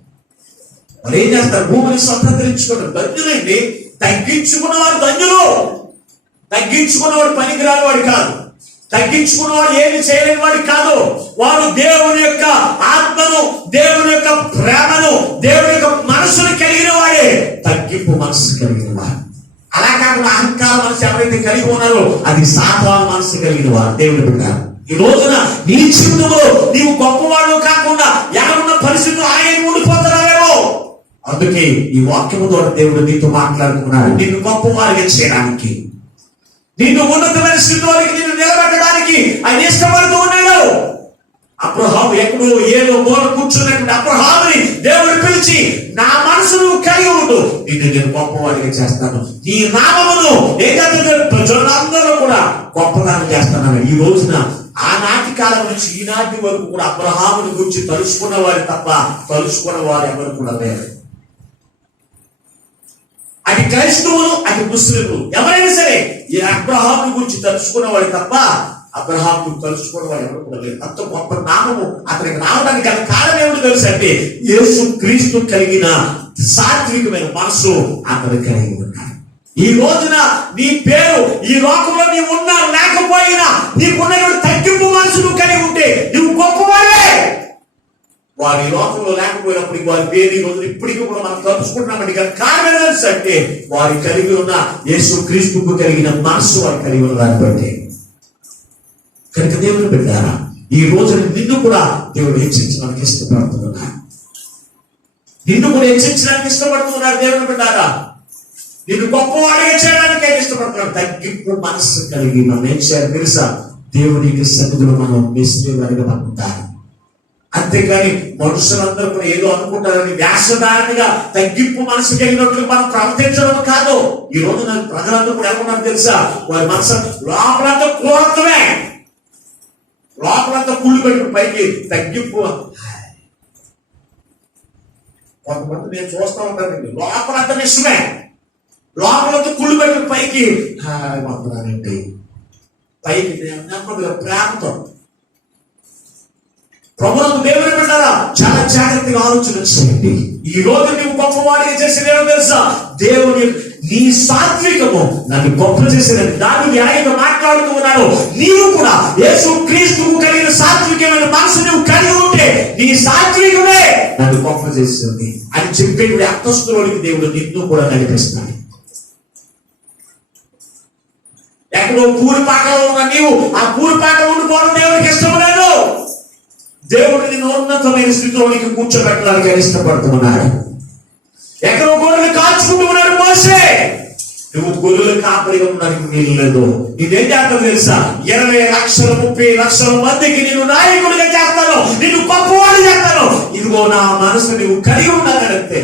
మరి ఏం చేస్తారు? భూమిని స్వతంత్రించుకుంటారు. ధన్యులండి. తగ్గించుకున్నవాడు ధన్యులు. తగ్గించుకున్నవాడు పనికిరాని వాడు కాదు, తగ్గించుకున్నవాడు ఏమి చేయలేని వాడు కాదు. వాడు దేవుని యొక్క ఆత్మను, దేవుని యొక్క ప్రేమను, దేవుని యొక్క మనసును కలిగిన వాడే తగ్గింపు మనసు కలిగిన వాడు. అలా కాకుండా అహంకార మనసు ఎవరైతే కలిగి ఉన్నారో అది సాధారణ మనసు కలిగిన వాడు. దేవుని బిడ్డ, ఈ రోజున నీ జీవితంలో నీవు గొప్పవాడు కాకుండా ఎవరున్న పరిస్థితులు ఆయన ఉండిపోతున్నావేమో. అందుకే ఈ వాక్యము ద్వారా దేవుడు నీతో మాట్లాడుతున్నాడు. నిన్ను గొప్పవారిగా చేయడానికి, నిన్ను ఉన్నతమైన స్థితిలోకి నిన్ను నిలబెట్టడానికి ఆయన ఇష్టపడుతూ ఉన్నాడు. అబ్రహాము ఎక్కడో ఏదో మూల కూర్చున్నటువంటి అబ్రహాముని దేవుడు పిలిచి, నా మనసును కలిగి ఉండు, నిన్ను నేను గొప్పవాడిగా చేస్తాను, నీ నామమును ప్రజలందరూ కూడా గొప్పదానం చేస్తాను. ఈ రోజున ఆనాటి కాలం నుంచి ఈనాటి వరకు కూడా అబ్రహాముని గురించి తలుచుకున్న వారు తప్ప తలుచుకున్న వారు ఎవరు కూడా లేరు. అది క్రైస్తవులు, అది ముస్లింలు, ఎవరైనా సరే ఈ అబ్రహాము గురించి తలుచుకున్నవాడు తప్ప అబ్రహాము తలుచుకున్నవాడు ఎవరు కూడా లేదు. అంత గొప్ప నామము అతనికి రావడానికి గల కారణం ఏమిటో తెలుసు అంటే, యేసు క్రీస్తు కలిగిన సాత్వికమైన మనసు అతను కలిగి ఉన్నాడు. ఈ రోజున నీ పేరు ఈ లోకంలో నీవు ఉన్నా లేకపోయినా నీకున్నటువంటి తగ్గింపు మనసు నువ్వు కలిగి ఉంటే నువ్వు గొప్పవాడే. వారి లోకంలో లేకపోయినప్పుడు వారి పేరు ఈ రోజు ఇప్పటికీ కూడా మనం తలుచుకుంటున్నామండి. కారణం తెలుసు అంటే వారి కలిగి ఉన్న యేసు క్రీస్తుకు కలిగిన మనసు వారు కలిగి ఉన్న దాన్ని బట్టి. కనుక దేవుని బిడ్డారా, ఈ రోజు నిన్ను కూడా దేవుడు హెచ్చరించడానికి ఇష్టపడుతున్నాడు. నిన్ను కూడా హెచ్చరించడానికి ఇష్టపడుతున్నాడు. దేవుని బిడ్డారా, నిన్ను గొప్పవాడిగా చేయడానికి ఆయన ఇష్టపడుతున్నాడు. తగ్గింపు మనసు కలిగి మనం ఏం చేయాలి తెలుసా? దేవునికి సన్నిధిలో మనం మేస్త్రీ వారిగా పడుతుంటారు. అంతేకాని మనుషులందరూ కూడా ఏదో అనుకుంటారని వ్యాసదారునిగా తగ్గింపు మనసు కలిగినట్లు మనం ప్రవర్తించడం కాదు. ఈ రోజు నాకు ప్రజలందరూ కూడా ఏమన్నారు తెలుసా? వారి మనసు లోపలంతా క్రూరత్వమే, లోపలంతా కుళ్ళు పెట్టుకుని పైకి తగ్గింపు. కొంతమంది నేను చూస్తూ ఉంటానండి, లోపలంతా నిజమే, లోపలంతా కుళ్ళు పెట్టుకుని పైకి వందనాలండి, పైకి నెమ్మదిగా ప్రేమతో. ప్రభుత్వం దేవుని పెట్టారా? చాలా జాగ్రత్తగా ఆలోచన చేయండి. ఈ రోజు నువ్వు గొప్పవాడిగా చేసేది ఏమో తెలుసా? దేవుని నీ సాత్వికము నన్ను గొప్ప చేసేదని దాన్ని ఆయన మాట్లాడుతూ ఉన్నాడు. నీవు కూడా యేసు క్రీస్తుకు కలిగిన సాత్వికమైన మనసు నువ్వు కలిగి ఉంటే నీ సాత్వికమే నన్ను గొప్ప చేస్తుంది అని చెప్పేటువంటి అంతస్తులోనికి దేవుడు నిన్ను కూడా నడిపిస్తాడు. ఎక్కడో పూరిపాకలో ఉన్న నీవు ఆ పూరిపాక ఉండిపోవడం దేవుడికి ఇష్టం లేదు. దేవుడు నిన్ను ఉన్నతమైన స్థితిలోనికి కూర్చోబెట్టడానికి ఆయన ఇష్టపడుతున్నాడు. ఎక్కడో గొర్రెలు కాల్చుకుంటూ ఉన్నాడు మోషే, నువ్వు గొర్రెలు కాపరిగా ఉండడానికి వీలు లేదు. ఇదేం చేస్తాను తెలుసా? 20 లక్షల 30 లక్షల మందికి నేను నాయకుడిగా చేస్తాను, నిన్ను గొప్పవాడు చేస్తాను. ఇదిగో నా మనసు నువ్వు కలిగి ఉన్నానంటే.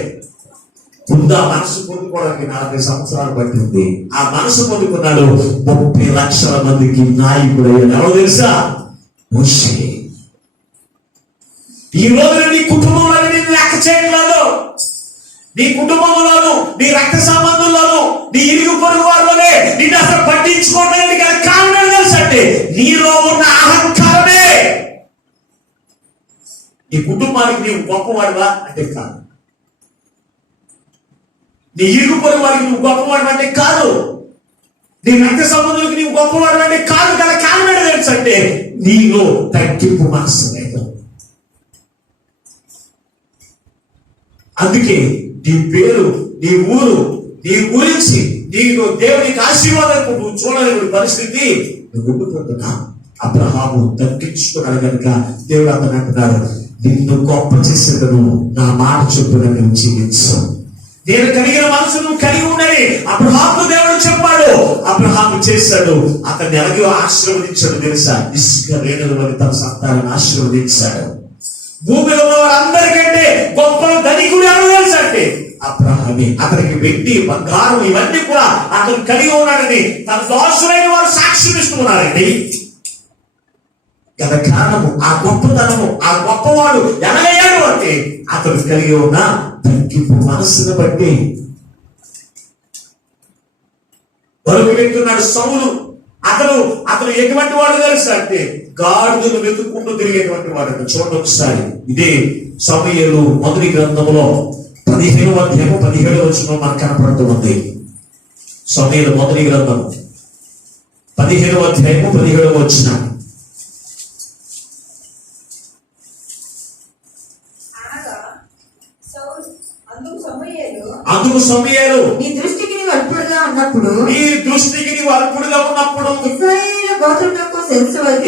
ముందు ఆ మనసు పొందుకోవడానికి 40 సంవత్సరాలు పట్టింది. ఆ మనసు పొందుకున్నాడు. 30 లక్షల మందికి నాయకుడు అయ్యాడు. ఎవరు తెలుసా? మోషే. ఈ రోజు నీ కుటుంబంలో నేను లెక్క చేయట్లేదు. నీ కుటుంబంలోను, నీ రక్త సంబంధంలోను, నీ ఇరుగు పొరుగు వారిలోనే నిన్ను అసలు పట్టించుకోవడానికి గల కారణం తెలుసంటే నీలో ఉన్న అహంకారమే. నీ కుటుంబానికి నీవు గొప్పవాడివా అంటే కాదు. నీ ఇరుగు పొరుగు వారికి నువ్వు గొప్పవాడు అంటే కాదు. నీ రక్త సంబంధులకు నీవు గొప్పవాడు అంటే కాదు కదా. కారణం ఏంటో తెలుసు అంటే నీలో తగ్గింపు మనసు లేదు. అందుకే నీ పేరు, నీ ఊరు, నీ గురించి నీకు దేవునికి ఆశీర్వాదం నువ్వు చూడలేని పరిస్థితి నువ్వు ఉండిపోతున్నా. అబ్రహాము తగ్గించుకున్నాడు కనుక దేవుడు అతను అంటున్నాడు, నిన్ను గొప్ప చేసేదను నా మాట చొప్పున నువ్వు జీవించు. నేను కలిగిన మనసు నువ్వు కలిగి ఉండని అబ్రహాము దేవుడు చెప్పాడు. అబ్రహాము చేశాడు. అతన్ని ఎలాగో ఆశీర్వదించాడు తెలుసా? ఇసుక రేణుల వల్ల తన సంతానాన్ని ఆశీర్వదించాడు. భూమిలో ఉన్న వారందరికంటే గొప్ప ధనికుడు ఎవరు తెలుసా అంటే అబ్రహామే. అతనికి వెండి బంగారం ఇవన్నీ కూడా అతను కలిగి ఉన్నాడని తన దోషులైన వారు సాక్ష్యం ఇస్తున్నారండి. గత కారణము, ఆ గొప్పతనము, ఆ గొప్పవాడు ఎలాగయ్యాడు అంటే అతను కలిగి ఉన్న తగ్గింపు మనస్సును బట్టి. బరువు వెళ్తున్నాడు సౌలు. అతను ఎటువంటి వాడు తెలుసా అంటే గాడిదలు వెతుక్కుంటూ తిరిగేటువంటి వాడు. చూడండి ఒకసారి, ఇదే సమూయేలు మొదటి గ్రంథంలో 15వ అధ్యాయము 17వ వచనం మనకు కనపడుతూ ఉంది. సమూయేలు మొదటి గ్రంథం 15వ అధ్యాయము 17వ వచనం. అందుకు సమూయేలు నీ దృష్టికి నీవు అల్పుడుగా ఉన్నప్పుడు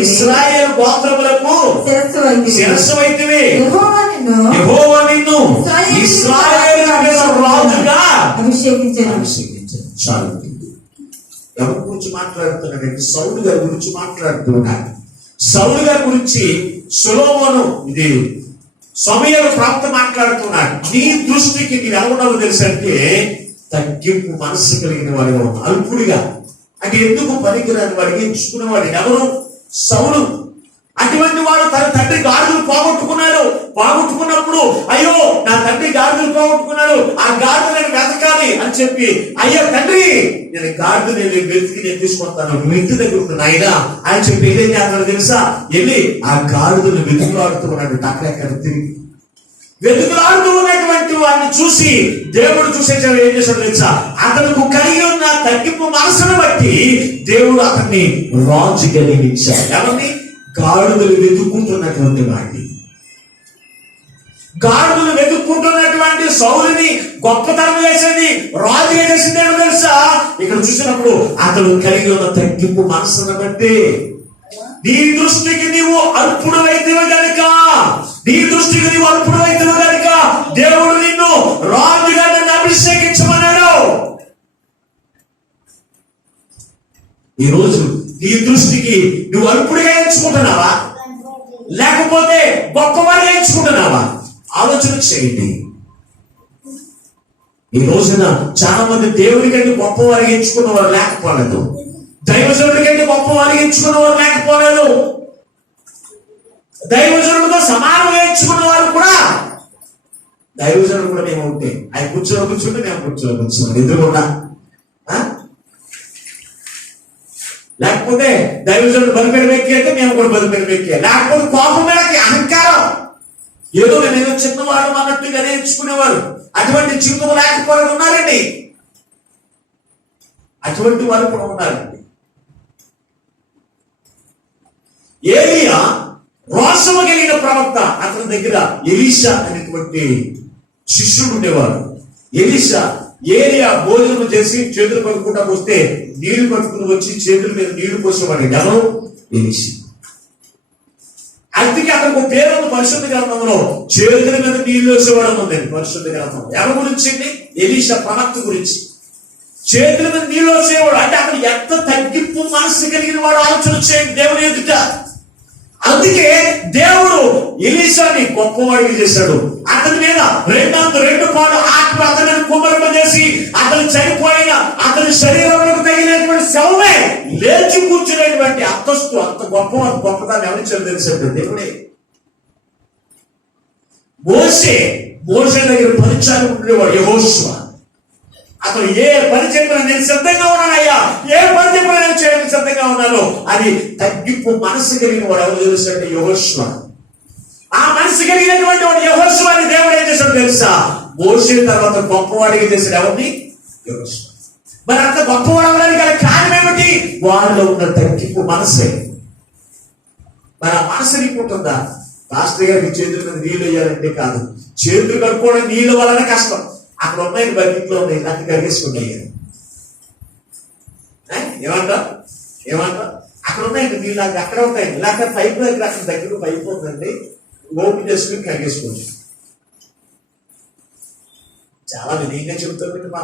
ఇశ్రాయేలు గోత్రములకు శిరస్సు వైతివి. యెహోవా నిన్ను ఇశ్రాయేలు మీద రాజుగా అభిషేకించాను. చాలు. ఎవరి గురించి మాట్లాడుతున్నాడంటే సౌలు గారి గురించి మాట్లాడుతున్నాడు. సౌలు గారి గురించి సొలొమోను ఇది సమూయేలు ప్రవక్త మాట్లాడుతున్నాడు. నీ దృష్టికి నీవు ఎలా ఉన్నావో తెలుసంటే తగ్గింపు మనస్సు కలిగిన వాడిగా ఉన్నావు. అల్పుడిగా అంటే ఎందుకు పనికిరాని వాడికి ఎంచుకునేవాడు ఎవరు? సౌలు. అటువంటి వాడు తన తండ్రి గాడిదలు పోగొట్టుకున్నప్పుడు అయ్యో నా తండ్రి గాడిదలు పోగొట్టుకున్నాడు, ఆ గాడిద నేను వెతకాలి అని చెప్పి, అయ్యో తండ్రి నేను గాడిద నేను వెతికి నేను తీసుకొస్తాను, నువ్వు ఇంటి దగ్గర ఉన్న నాయనా అని చెప్పి ఏదైతే చేస్తాడో తెలుసా? వెళ్ళి ఆ గాడిదను వెతుకులాడుతున్నాడు. అక్కడెక్కడ తిరిగి వెతుకులాడుతూ ఉన్నటువంటి వాడిని చూసి దేవుడు చూసేటప్పుడు ఏం చేశాడు తెలుసా? అతనికి కలిగి ఉన్న తగ్గింపు మనసును బట్టి దేవుడు అతన్ని రాజు కలిగించాడు. ఎవరిని? గాడిదలు వెతుక్కుంటున్నటువంటి వాడిని. గాడిదలు వెతుక్కుంటున్నటువంటి సౌలుని గొప్పతనం చేసింది, రాజుగా చేసింది ఏమో తెలుసా? ఇక్కడ చూసినప్పుడు అతడు కలిగి ఉన్న తగ్గింపు మనసును బట్టి. నీ దృష్టికి నీవు అల్పుడు వైద్యుడు కనుక దేవుడు నిన్ను రాజుగా నన్ను అభిషేకించమన్నాడు. ఈ రోజు నీ దృష్టికి నువ్వు అల్పుడిగా ఎంచుకుంటున్నావా లేకపోతే గొప్పవాడిగా ఎంచుకుంటున్నావా? ఆలోచన చేయండి. ఈ రోజున చాలా మంది దేవుడి కంటే గొప్పవారిగా ఎంచుకున్నవారు లేకపోలేదు, దైవజనుడి కంటే గొప్పవారిగా ఎంచుకున్నవారు లేకపోలేదు, దైవజనుడితో సమానంగా ఎంచుకున్న వారు కూడా. దైవజనుడు కూడా మేము ఉంటే ఆయన కూర్చోకుంటే మేము కూర్చోవచ్చు ఎదురుకుండా. లేకపోతే దైవజనుడు బలిపేరు వ్యక్తి అయితే మేము కూడా బలిపేరు వ్యక్తి. లేకపోతే కోపం మీదకి అహంకారం, ఏదో నేనేదో చిన్నవాడు అన్నట్టుగా నేర్చుకునేవారు. అటువంటి జీవితం లేకపోవడం ఉన్నారండి. అటువంటి వారు కూడా ఉన్నారండి. ఏలియా రోషము కలిగిన ప్రవక్త. అతని దగ్గర ఎలీషా అనేటువంటి శిష్యుడు ఉండేవాడు. ఎలీషా ఏలియా భోజనం చేసి చేతులు పట్టుకుంటా వస్తే నీళ్లు పట్టుకుని వచ్చి చేతుల మీద నీళ్లు పోసేవాడు. ఎవరు? ఎలీషా. అందుకే అతనికి ఒక పేరు ఉంది పరిశుద్ధ గ్రంథంలో, చేతుల మీద నీళ్లు వేసేవాడు ఉందండి పరిశుద్ధ గ్రంథం. ఎవరి గురించి? ఎలీషా ప్రవక్త గురించి. చేతుల మీద నీళ్లు వేసేవాడు అంటే అతను ఎంత తగ్గింపు మనసు కలిగిన వాడు ఆలోచన చేయండి దేవుని ఎదుట. అందుకే దేవుడు ఎలీషాని గొప్పవాడిగా చేశాడు. అతని మీద 2 పాలు ఆత్మ అతనిని కుమ్మరింపజేసి అతను చనిపోయిన అతని శరీరంలో తగినటువంటి శవమే లేచి కూర్చునేటువంటి అంతస్తు, అంత గొప్పదాన్ని ఎవరిచ్చారు తెలిసాడు? దేవుడే. మోషే దగ్గర పరిచయం ఉండేవాడు యెహోషువ. అతను ఏ పని చెప్పినా నేను సిద్ధంగా ఉన్నానయ్యా, ఏ పని చెప్పినా నేను చేయడానికి సిద్ధంగా ఉన్నాను అని తగ్గింపు మనసు కలిగిన వాడు ఎవరు తెలుసంటే యెహోషువ. ఆ మనసు కలిగినటువంటి వాడు యెహోషువని దేవుడు ఏం చేశాడు తెలుసా? మోషే తర్వాత గొప్పవాడిగా చేశాడు. ఎవరిని? యెహోషువ. మరి అంత గొప్పవాడు అవడానికి గల కారణం ఏమిటి? వారిలో ఉన్న తగ్గింపు మనసే. మరి ఆ మనసు నీకు ఉంటుందా? పాస్టర్ గారికి చేతుల మీద నీళ్ళు వేయాలంటే కాదు, చేతులు కడుక్కోవడం నీళ్ళ వలన కష్టం. అక్కడ ఉన్నాయి బకెట్లో ఉన్నాయి, నాకు కరిగేసుకున్నాయి. ఏమంటా అక్కడ ఉన్నాయండి నీళ్ళు, నాకు అక్కడ ఉంటాయి. లేకపోతే పైపు దగ్గర అక్కడ దగ్గర పైపు ఉందండి, ఓపెన్ చేసుకుని కరిగేసుకోండి. చాలా వినయంగా చెబుతామండి మా,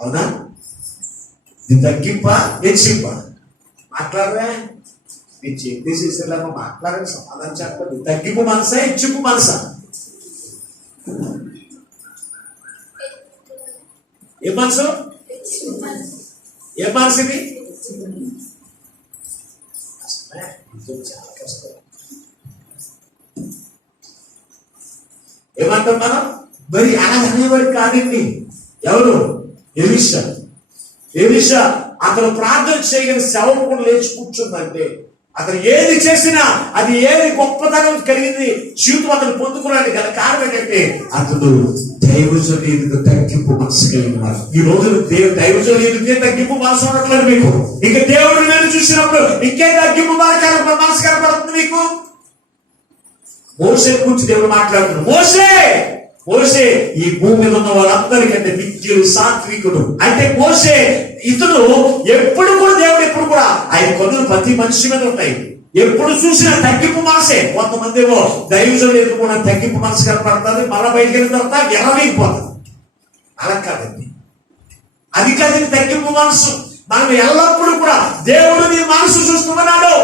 అవునా? ఇది తగ్గింప హెచ్చింప మాట్లాడరా? మీరు చెప్పేసేసేలాగా మాట్లాడని సమాధానం చెప్పండి. తగ్గింపు మనసా హెచ్చింపు మనసా? ఏ మనసు? ఏ మనసు ఇది? చాలా కష్టం. ఏమంటాం మనం? మరి అలా అనేవాడు కాదండి. ఎవరు? ఎలీషా అతను ప్రార్థన చేయగలిగిన సేవకుడు లేచి కూర్చుందంటే అతను ఏది చేసినా అది ఏది గొప్పతనం కలిగింది జీవితం అతను పొందుకున్నాడు. గల కారణం ఏంటంటే అతడు దైవజనుడికి తగ్గింపు మనసు కలిగిన వాడు. ఈ రోజు దైవజనుడికి తగ్గింపు మనసు ఉండట్లేదు మీకు. ఇక దేవుడు నేను చూసినప్పుడు ఇంకే తగ్గింపు మనసు కనపడుతుంది మీకు. మోషే గురించి దేవుడు మాట్లాడుతున్నాడు. మోషే ఈ భూమి మీద ఉన్న వాళ్ళందరికంటే నిత్యుడు, సాత్వికుడు. అంటే మోషే ఇతడు ఎప్పుడు కూడా దేవుడు ఎప్పుడు కూడా ఆయన కొనులు ప్రతి మనిషి మీద ఉంటాయి. ఎప్పుడు చూసినా తగ్గింపు మనసే. కొంతమంది ఏమో దైవజనుడు ఎదుర్కొన్న తగ్గింపు మనసు కనపడుతుంది, మళ్ళా బయటకు వెళ్ళిన తర్వాత ఎర్రవైపోతుంది. అలా కాదండి, అది కాదండి తగ్గింపు మనసు. మనం ఎల్లప్పుడూ కూడా దేవుడు నీ మనసు చూస్తున్నాడు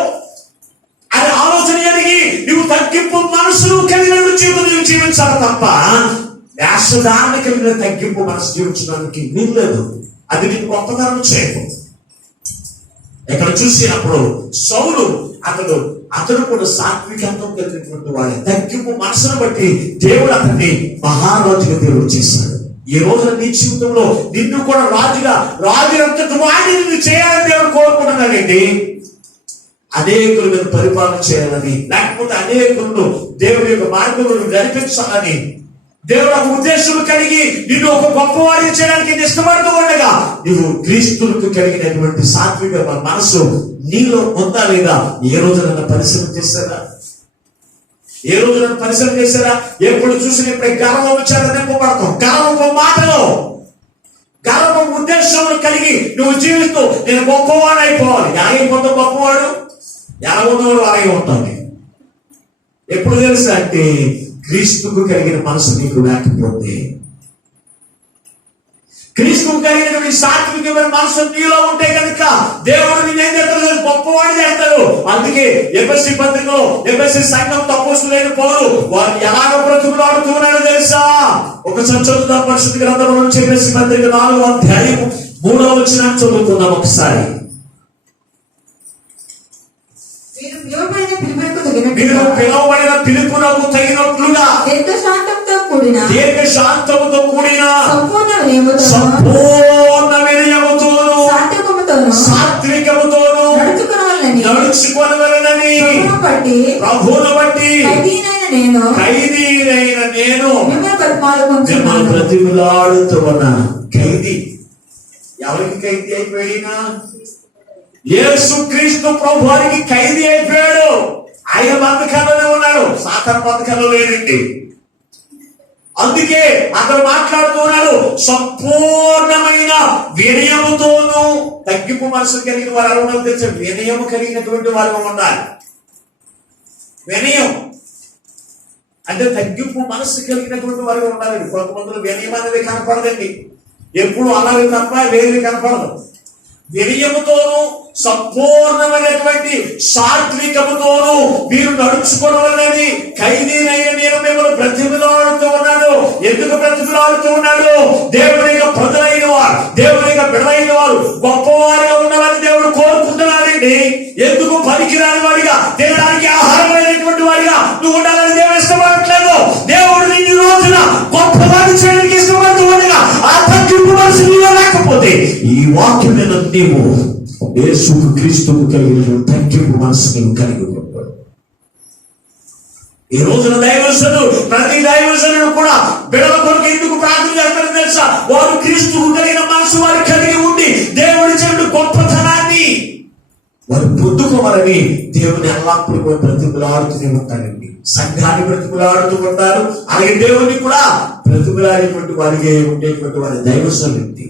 అని ఆలోచన ఎదిగి నువ్వు తగ్గింపు మనసు కలిగిన జీవితం నువ్వు జీవించాలి తప్ప వేషధారణ కలిగిన తగ్గింపు మనసు జీవించడానికి వీల్లేదు. అది నీకు గొప్పతనం చేయకు. ఇక్కడ చూసినప్పుడు సౌలు అతడు కూడా సాత్వికంతో కలిగినటువంటి వాడే. తగ్గింపు మనసును బట్టి దేవుడు అతన్ని మహారాజుగా దేవుడు చేశాడు. ఈ రోజున నీ జీవితంలో నిన్ను కూడా రాజులంతటి వాడిని నిన్ను చేయాలని దేవుడు కోరుకుంటున్నాడండి. అనేకుల మీద పరిపాలన చేయాలని, లేకపోతే అనేకులను దేవుడి యొక్క మార్గంలో నడిపించాలని దేవుడు ఒక ఉద్దేశం కలిగి నిన్ను ఒక గొప్పవాడిని చేయడానికి ఇష్టపడుతూ ఉండగా నువ్వు క్రీస్తులకు కలిగినటువంటి సాత్విక మనసు నీలో ఉందా లేదా? ఏ రోజు నన్ను పరిశీలన చేశారా? ఎప్పుడు చూసినప్పుడే గర్వం చేత నింపబడతాం. గర్వపు మాటలో, గర్వపు ఉద్దేశం కలిగి నువ్వు జీవిస్తూ నేను గొప్పవాడు అయిపోవాలి. ఎలాగైపోతావు గొప్పవాడు? ఎలా ఉన్నవాడు అలాగే ఉంటాను. ఎప్పుడు తెలుసా అంటే క్రీస్తుకు కలిగిన మనసు నీకు లేకపోతే, క్రీస్తుకు కలిగినటువంటి సాత్వికమైన మనసు నీలో ఉంటే కనుక దేవుడు నేనేం చేస్తాడు? గొప్పవాడు చేస్తాడు. అందుకే ఎఫెసీ పత్రికలో ఎఫెసీ సంఘం తప్పొస్తులేని పౌలు వారు ఎలాగ బ్రతుకులు ఆడుతున్నాడో తెలుసా? ఒకసారి చదువుతాం పరిశుద్ధ గ్రంథంలో నుంచి ఎఫెసీ పత్రిక 4వ అధ్యాయం 3వ వచనం చదువుకుందాం ఒకసారి. మీరు పిలువబడిన పిలుపునకు తగినట్లుగా దీర్ఘశాంతముతో కూడిన సంపూర్ణ వినయముతోను సాత్వికముతోను నడుచుకొనవలెనని ప్రభువును బట్టి ఖైదీనైన నేను మిమ్మల్ని బ్రతిమిలాడుతూ ఉన్నాను. ఖైదీ ఎవరికి ఖైదీ అయిపోయినా? యేసు క్రీస్తు ప్రభు వారికి ఖైదీ అయిపోయాడు. ఆయన బంధకాల్లోనే ఉన్నాడు, సాతాను బంధకాల్లో లేడండి. అందుకే అతను మాట్లాడుతున్నాడు సంపూర్ణమైన వినయముతోను. తగ్గింపు మనసు కలిగిన వారు ఎవరో తెలుసు, వినయము కలిగినటువంటి వారు ఉండాలి. వినయం అంటే తగ్గింపు మనసు కలిగినటువంటి వారు ఉండాలండి. కొంతమందిలో వినయం అనేది కనపడదండి. ఎప్పుడు అలాగే తప్ప వేరే కనపడదు. వినయముతోను సంపూర్ణమైనటువంటి సాత్వికముతోను మీరు నడుచుకోవాలని ఖైదీనైన నేను మిమ్మల్ని బ్రతిమిలాడుతూ ఉన్నాడు. ఎందుకు బ్రతిమిలాడుతూ ఉన్నాడు? దేవుని యొక్క ప్రజలైన వారు, దేవుని యొక్క బిడ్డలైన వారు గొప్పవారిగా ఉండాలని దేవుడు కోరుకుంటున్నాడండి. ఎందుకు పనికిరాని వాడిగా, తినడానికి ఆహారమైనటువంటి వాడిగా నువ్వు ఉండాలని దేవుడు ఇష్టపడట్లేదు. దేవుడు నిన్ను రోజున గొప్పవాడిని చేయడానికి ఇష్టపడుతూ ఉండగా ఆ తగ్గింపు మనసు నీలో లేకపోతే ఈ వాక్యం మీద నీవు యేసుకు క్రీస్తుకు కలిగిన తగ్గింపు మనసు నీవు కలిగి ఉంటాడు. ఈ రోజున దైవజనుడు, ప్రతి దైవజనుడు కూడా బిడ్డల కొరకు ఎందుకు ప్రార్థన చేస్తారని తెలుసా? వారు క్రీస్తుకు కలిగిన మనసు వారు కలిగి ఉండి దేవుడి చెడు గొప్పతనాన్ని వారు పొందుకోవాలని దేవుని ఎల్లప్పుడూ కూడా బ్రతికులాడుతూనే ఉంటారండి. సంఘాన్ని బ్రతికులాడుతూ ఉంటారు, అలాగే దేవుని కూడా బ్రతికులాడేటువంటి వారికి ఉండేటువంటి వారి దైవస్వం వ్యక్తి.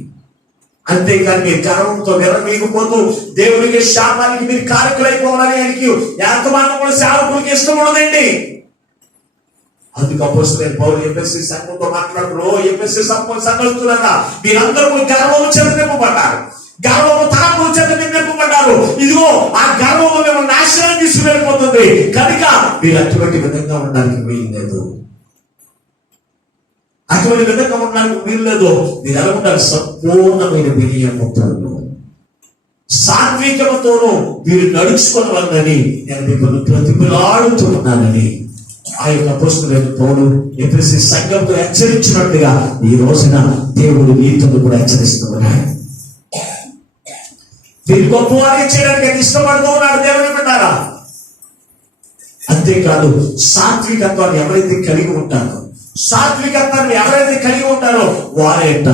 అంతేకాని మీరు గర్వంతో విరవీగిపోతూ దేవునికి శాపానికి మీరు కారకులైపోవాలని ఆయనకి ఎంతమంది కూడా సేవకులకి ఇష్టం ఉండదండి. అందుకు అపోస్తలుడైన పౌలు ఎఫెసీ సంఘంతో మాట్లాడుతూ, ఎఫెసీ సంఘస్థులారా మీరందరూ గర్వము చేత నింపబడ్డారు, గర్వము తలపు చేత నింపబడ్డారు. ఇదిగో ఆ గర్వము మేము నాశనం తీసుకువెళ్ళిపోతుంది కనుక మీరు అటువంటి విధంగా ఉండడానికి వీలు లేదు, అటువంటి విధంగా ఉండడానికి వీలు లేదు. మీరు ఎలా ఉండాలి? సంపూర్ణమైన వినయముతో సాత్వికముతోనూ మీరు నడుచుకోవాలని నేను మిమ్మల్ని ప్రతిమలాడుతూ ఉన్నానని ఆ యొక్క అపోస్తలుడైన పౌలు ఎఫెసీ సంఘంతో హెచ్చరించినట్టుగా ఈ రోజున దేవుడు మీతో కూడా హెచ్చరిస్తూ ఉన్నాడు. మీరు గొప్పవారికి చేయడానికి అది ఇష్టపడుతూ ఉన్నాడు దేవుని బిడ్డారా. అంతేకాదు సాత్వికత్వాన్ని ఎవరైతే కలిగి ఉంటారో, సాత్వికత్వాన్ని ఎవరైతే కలిగి ఉంటారో వారేట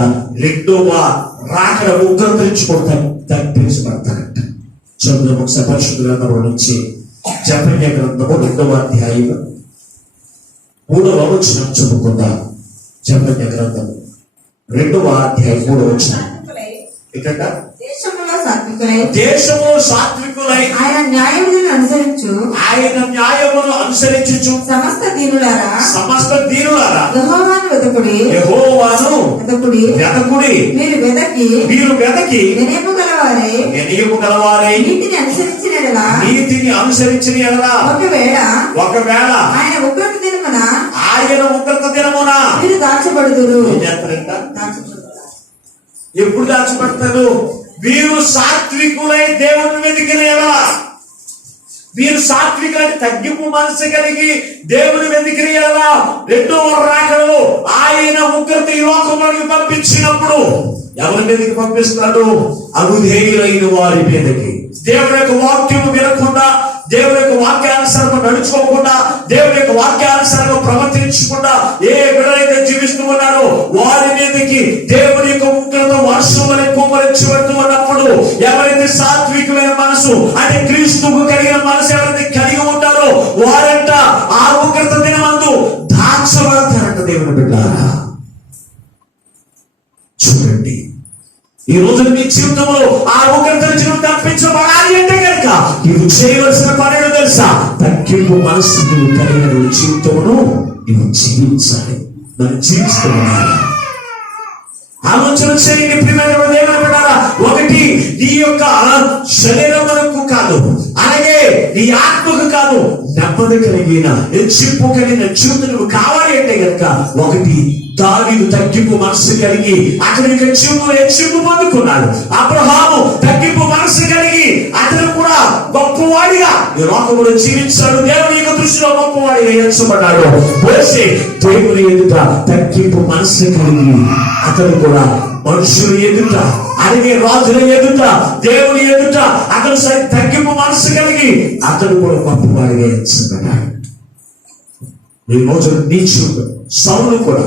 రెండవ రాకడ ఉగ్రతరించుకుంటారు, తప్పించబడతారంట. చదువు ఒకసారి పరిశుద్ధ గ్రంథంలో నుంచి జెఫన్యా గ్రంథము 2వ అధ్యాయం 3వ వచనం చదువుకుందాం. జెఫన్యా గ్రంథము 2వ అధ్యాయం 3వ వచనం. ఇక్కడ దేశములో సాత్వికులై ఆయన న్యాయములను అనుసరించు సమస్త దీనులారా యెహోవాను వెదకుడి. మీరు వెదకి వినయము గలవారై నీతిని అనుసరించిన ఎడల ఒకవేళ ఆయన ఉగ్రత దినమున మీరు దాచబడుదురు. ఎప్పుడు దాచబడతారు? వీరు సాత్వికులై దేవుని వెతికిన, వీరు సాత్వికులని తగ్గింపు మనసు కలిగి దేవుని వెతికిన రెండో రాకడలో ఆయన ఉగ్రత ఈ లోకంలోకి పంపించినప్పుడు ఎవరి మీదకి పంపిస్తున్నాడు? అవిధేయులైన వారి మీదకి. దేవుని యొక్క వాక్యము వినకుండా, దేవుని యొక్క వాక్యానుసారంగా నడుచుకోకుండా, దేవుని యొక్క వాక్యానుసారంగా ప్రవర్తించకుండా ఏ బిడ్డలైతే జీవిస్తూ ఉన్నారో వారి మీదకి దేవుని యొక్క ఉగ్రత వర్షం వలె కుమ్మరించబడుతూ ఉన్నప్పుడు ఎవరైతే సాత్వికమైన మనసు అంటే క్రీస్తుకు కలిగిన మనసు ఎవరైతే కలిగి ఉంటారో వారంట ఆ ఉగ్రత దినమందు దాచబడతారంట. దేవుని బిడ్డలారా చూడండి, ఈ రోజు మీ జీవితంలో ఆ ఉగ్రత నుంచి తప్పించబడాలి అంటే కనుక నువ్వు చేయవలసిన పనులు తెలుసా? తగ్గింపు మనసు నువ్వు కలిగిన జీవితంలో నువ్వు జీవించాలి. మనం జీవిస్తూ ఉండాలి. ఆలోచన చేయండి ప్రియమైన దేవుని బిడ్డలారా. ఒకటి, నీ యొక్క శరీరమునకు కాదు, అలాగే నీ ఆత్మకు కాదు, నెమ్మది కలిగిన హెచ్చింపు కలిగిన జీవితం నువ్వు కావాలి అంటే కనుక ఒకటి దావీదు తగ్గింపు మనసు కలిగి అతని హెచ్చింపు పొందుకున్నాడు. అబ్రహాము తగ్గింపు మనసు కలిగి అతను కూడా గొప్పవాడిగా ఈ లోకంలో జీవించాడు. దేవుని యొక్క దృష్టిలో గొప్పవాడిగా ఎంచబడ్డాడు. మోషే దేవుని ఎదుట తగ్గింపు మనసు కలిగి అతను కూడా మనుషుల ఎదుట, అలాగే రాజుల ఎదుట, దేవుని ఎదుట అతను తగ్గింపు మనసు కలిగి అతను కూడా గొప్పవాడిగా ఎంచబడ్డాడు. ఈ రోజు నీచుడు సౌలు కూడా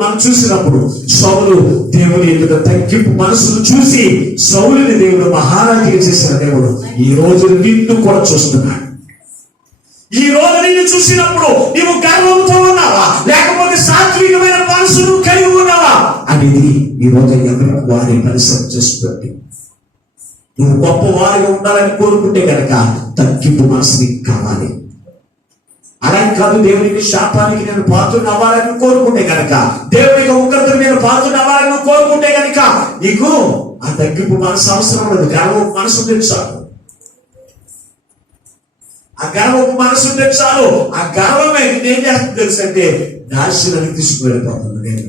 మనం చూసినప్పుడు సౌలు దేవుని ఎదుట తగ్గింపు మనసును చూసి సౌలుని దేవుడు మహారాజుగా చేసిన దేవుడు ఈ రోజు నిన్ను కూడా చూస్తున్నాడు. ఈ రోజు నిన్ను చూసినప్పుడు నీవు గర్వంతో ఉన్నావా, లేకపోతే సాత్వికమైన మనసును కలిగి ఉన్నావా అనేది ఈ రోజు ఎవరి వారి పరిశ్రమ చేసుకోండి. నువ్వు గొప్పవారిగా ఉండాలని కోరుకుంటే కనుక తగ్గింపు మనసు నీకు కావాలి. అలా కాదు, దేవునికి శాపానికి నేను పాత్రను అవ్వాలని కోరుకుంటే కనుక, దేవునికి ఉగ్రతను నేను పాత్రను అవ్వాలని కోరుకుంటే కనుక నీకు ఆ తగ్గింపు మనసు అవసరం లేదు. గర్వపు మనసు తెచ్చాడు, ఆ గర్వపు మనసు తెచ్చాడు. ఆ గర్వమే ఏం చేస్తుంది తెలుసు అంటే నాశనానికి తీసుకువెళ్ళిపోతుంది. నేను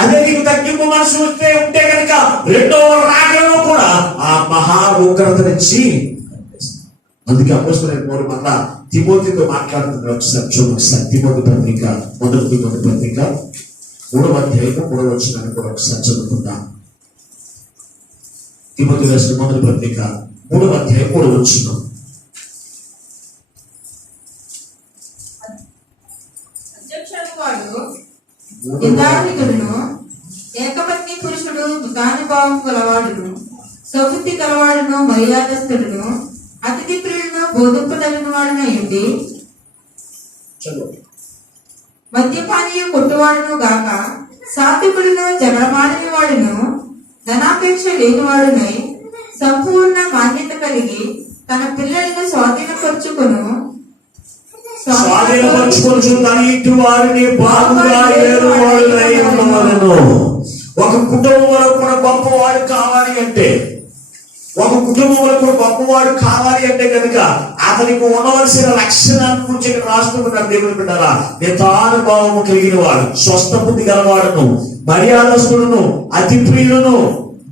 అదే నీకు తగ్గింపు మనసు ఉంటే కనుక రెండవ రాకడలో కూడా ఆ మహా ఉగ్రత నుంచి. అందుకే అపోస్తలుడైన పౌలు మళ్ళా తిమోతితో మాట్లాడుతున్నారు. ఒకసారి చూడండి, తిమోతి పత్రిక 1 తిమోతి పత్రిక 3వ అధ్యాయం 3వ వచనాన్ని కూడా ఒకసారి చదువుకుందాం. తిమోతి రాసిన 1వ పత్రిక 3వ అధ్యాయం 3వ వచనం. ఏకపత్ని పురుషుడు ఎప్పుడు దానిభావం గలవాడును, సొబుద్ధి గలవాడును, మర్యాదస్తుడును, అతిథి ప్రియుడును, బోధింపదగిన వాడునై ఉండి మద్యపానీయం కొట్టువాడును గాక, సాత్వికుడును, జగడమాడని వాడును, ధనాపేక్ష లేనివాడునై సంపూర్ణ మాన్యత కలిగి తన పిల్లలను స్వాధీనపరచుకొని తన ఇంటి వారిని బాగుగా ఏలువాడునై ఉండవలెను. ఒక కుటుంబంలో కూడా గొప్పవాడు కావాలి అంటే, ఒక కుటుంబంలో కూడా గొప్పవాడు కావాలి అంటే కనుక అతనికి ఉండవలసిన లక్షణాన్ని గురించి ఇక్కడ రాష్ట్రం దేవుని బిడ్డరా, నితానుభావము కలిగిన వాడు, స్వస్థ బుద్ధి గలవాడును, మర్యాదస్తుడును, అతి ప్రియుడును,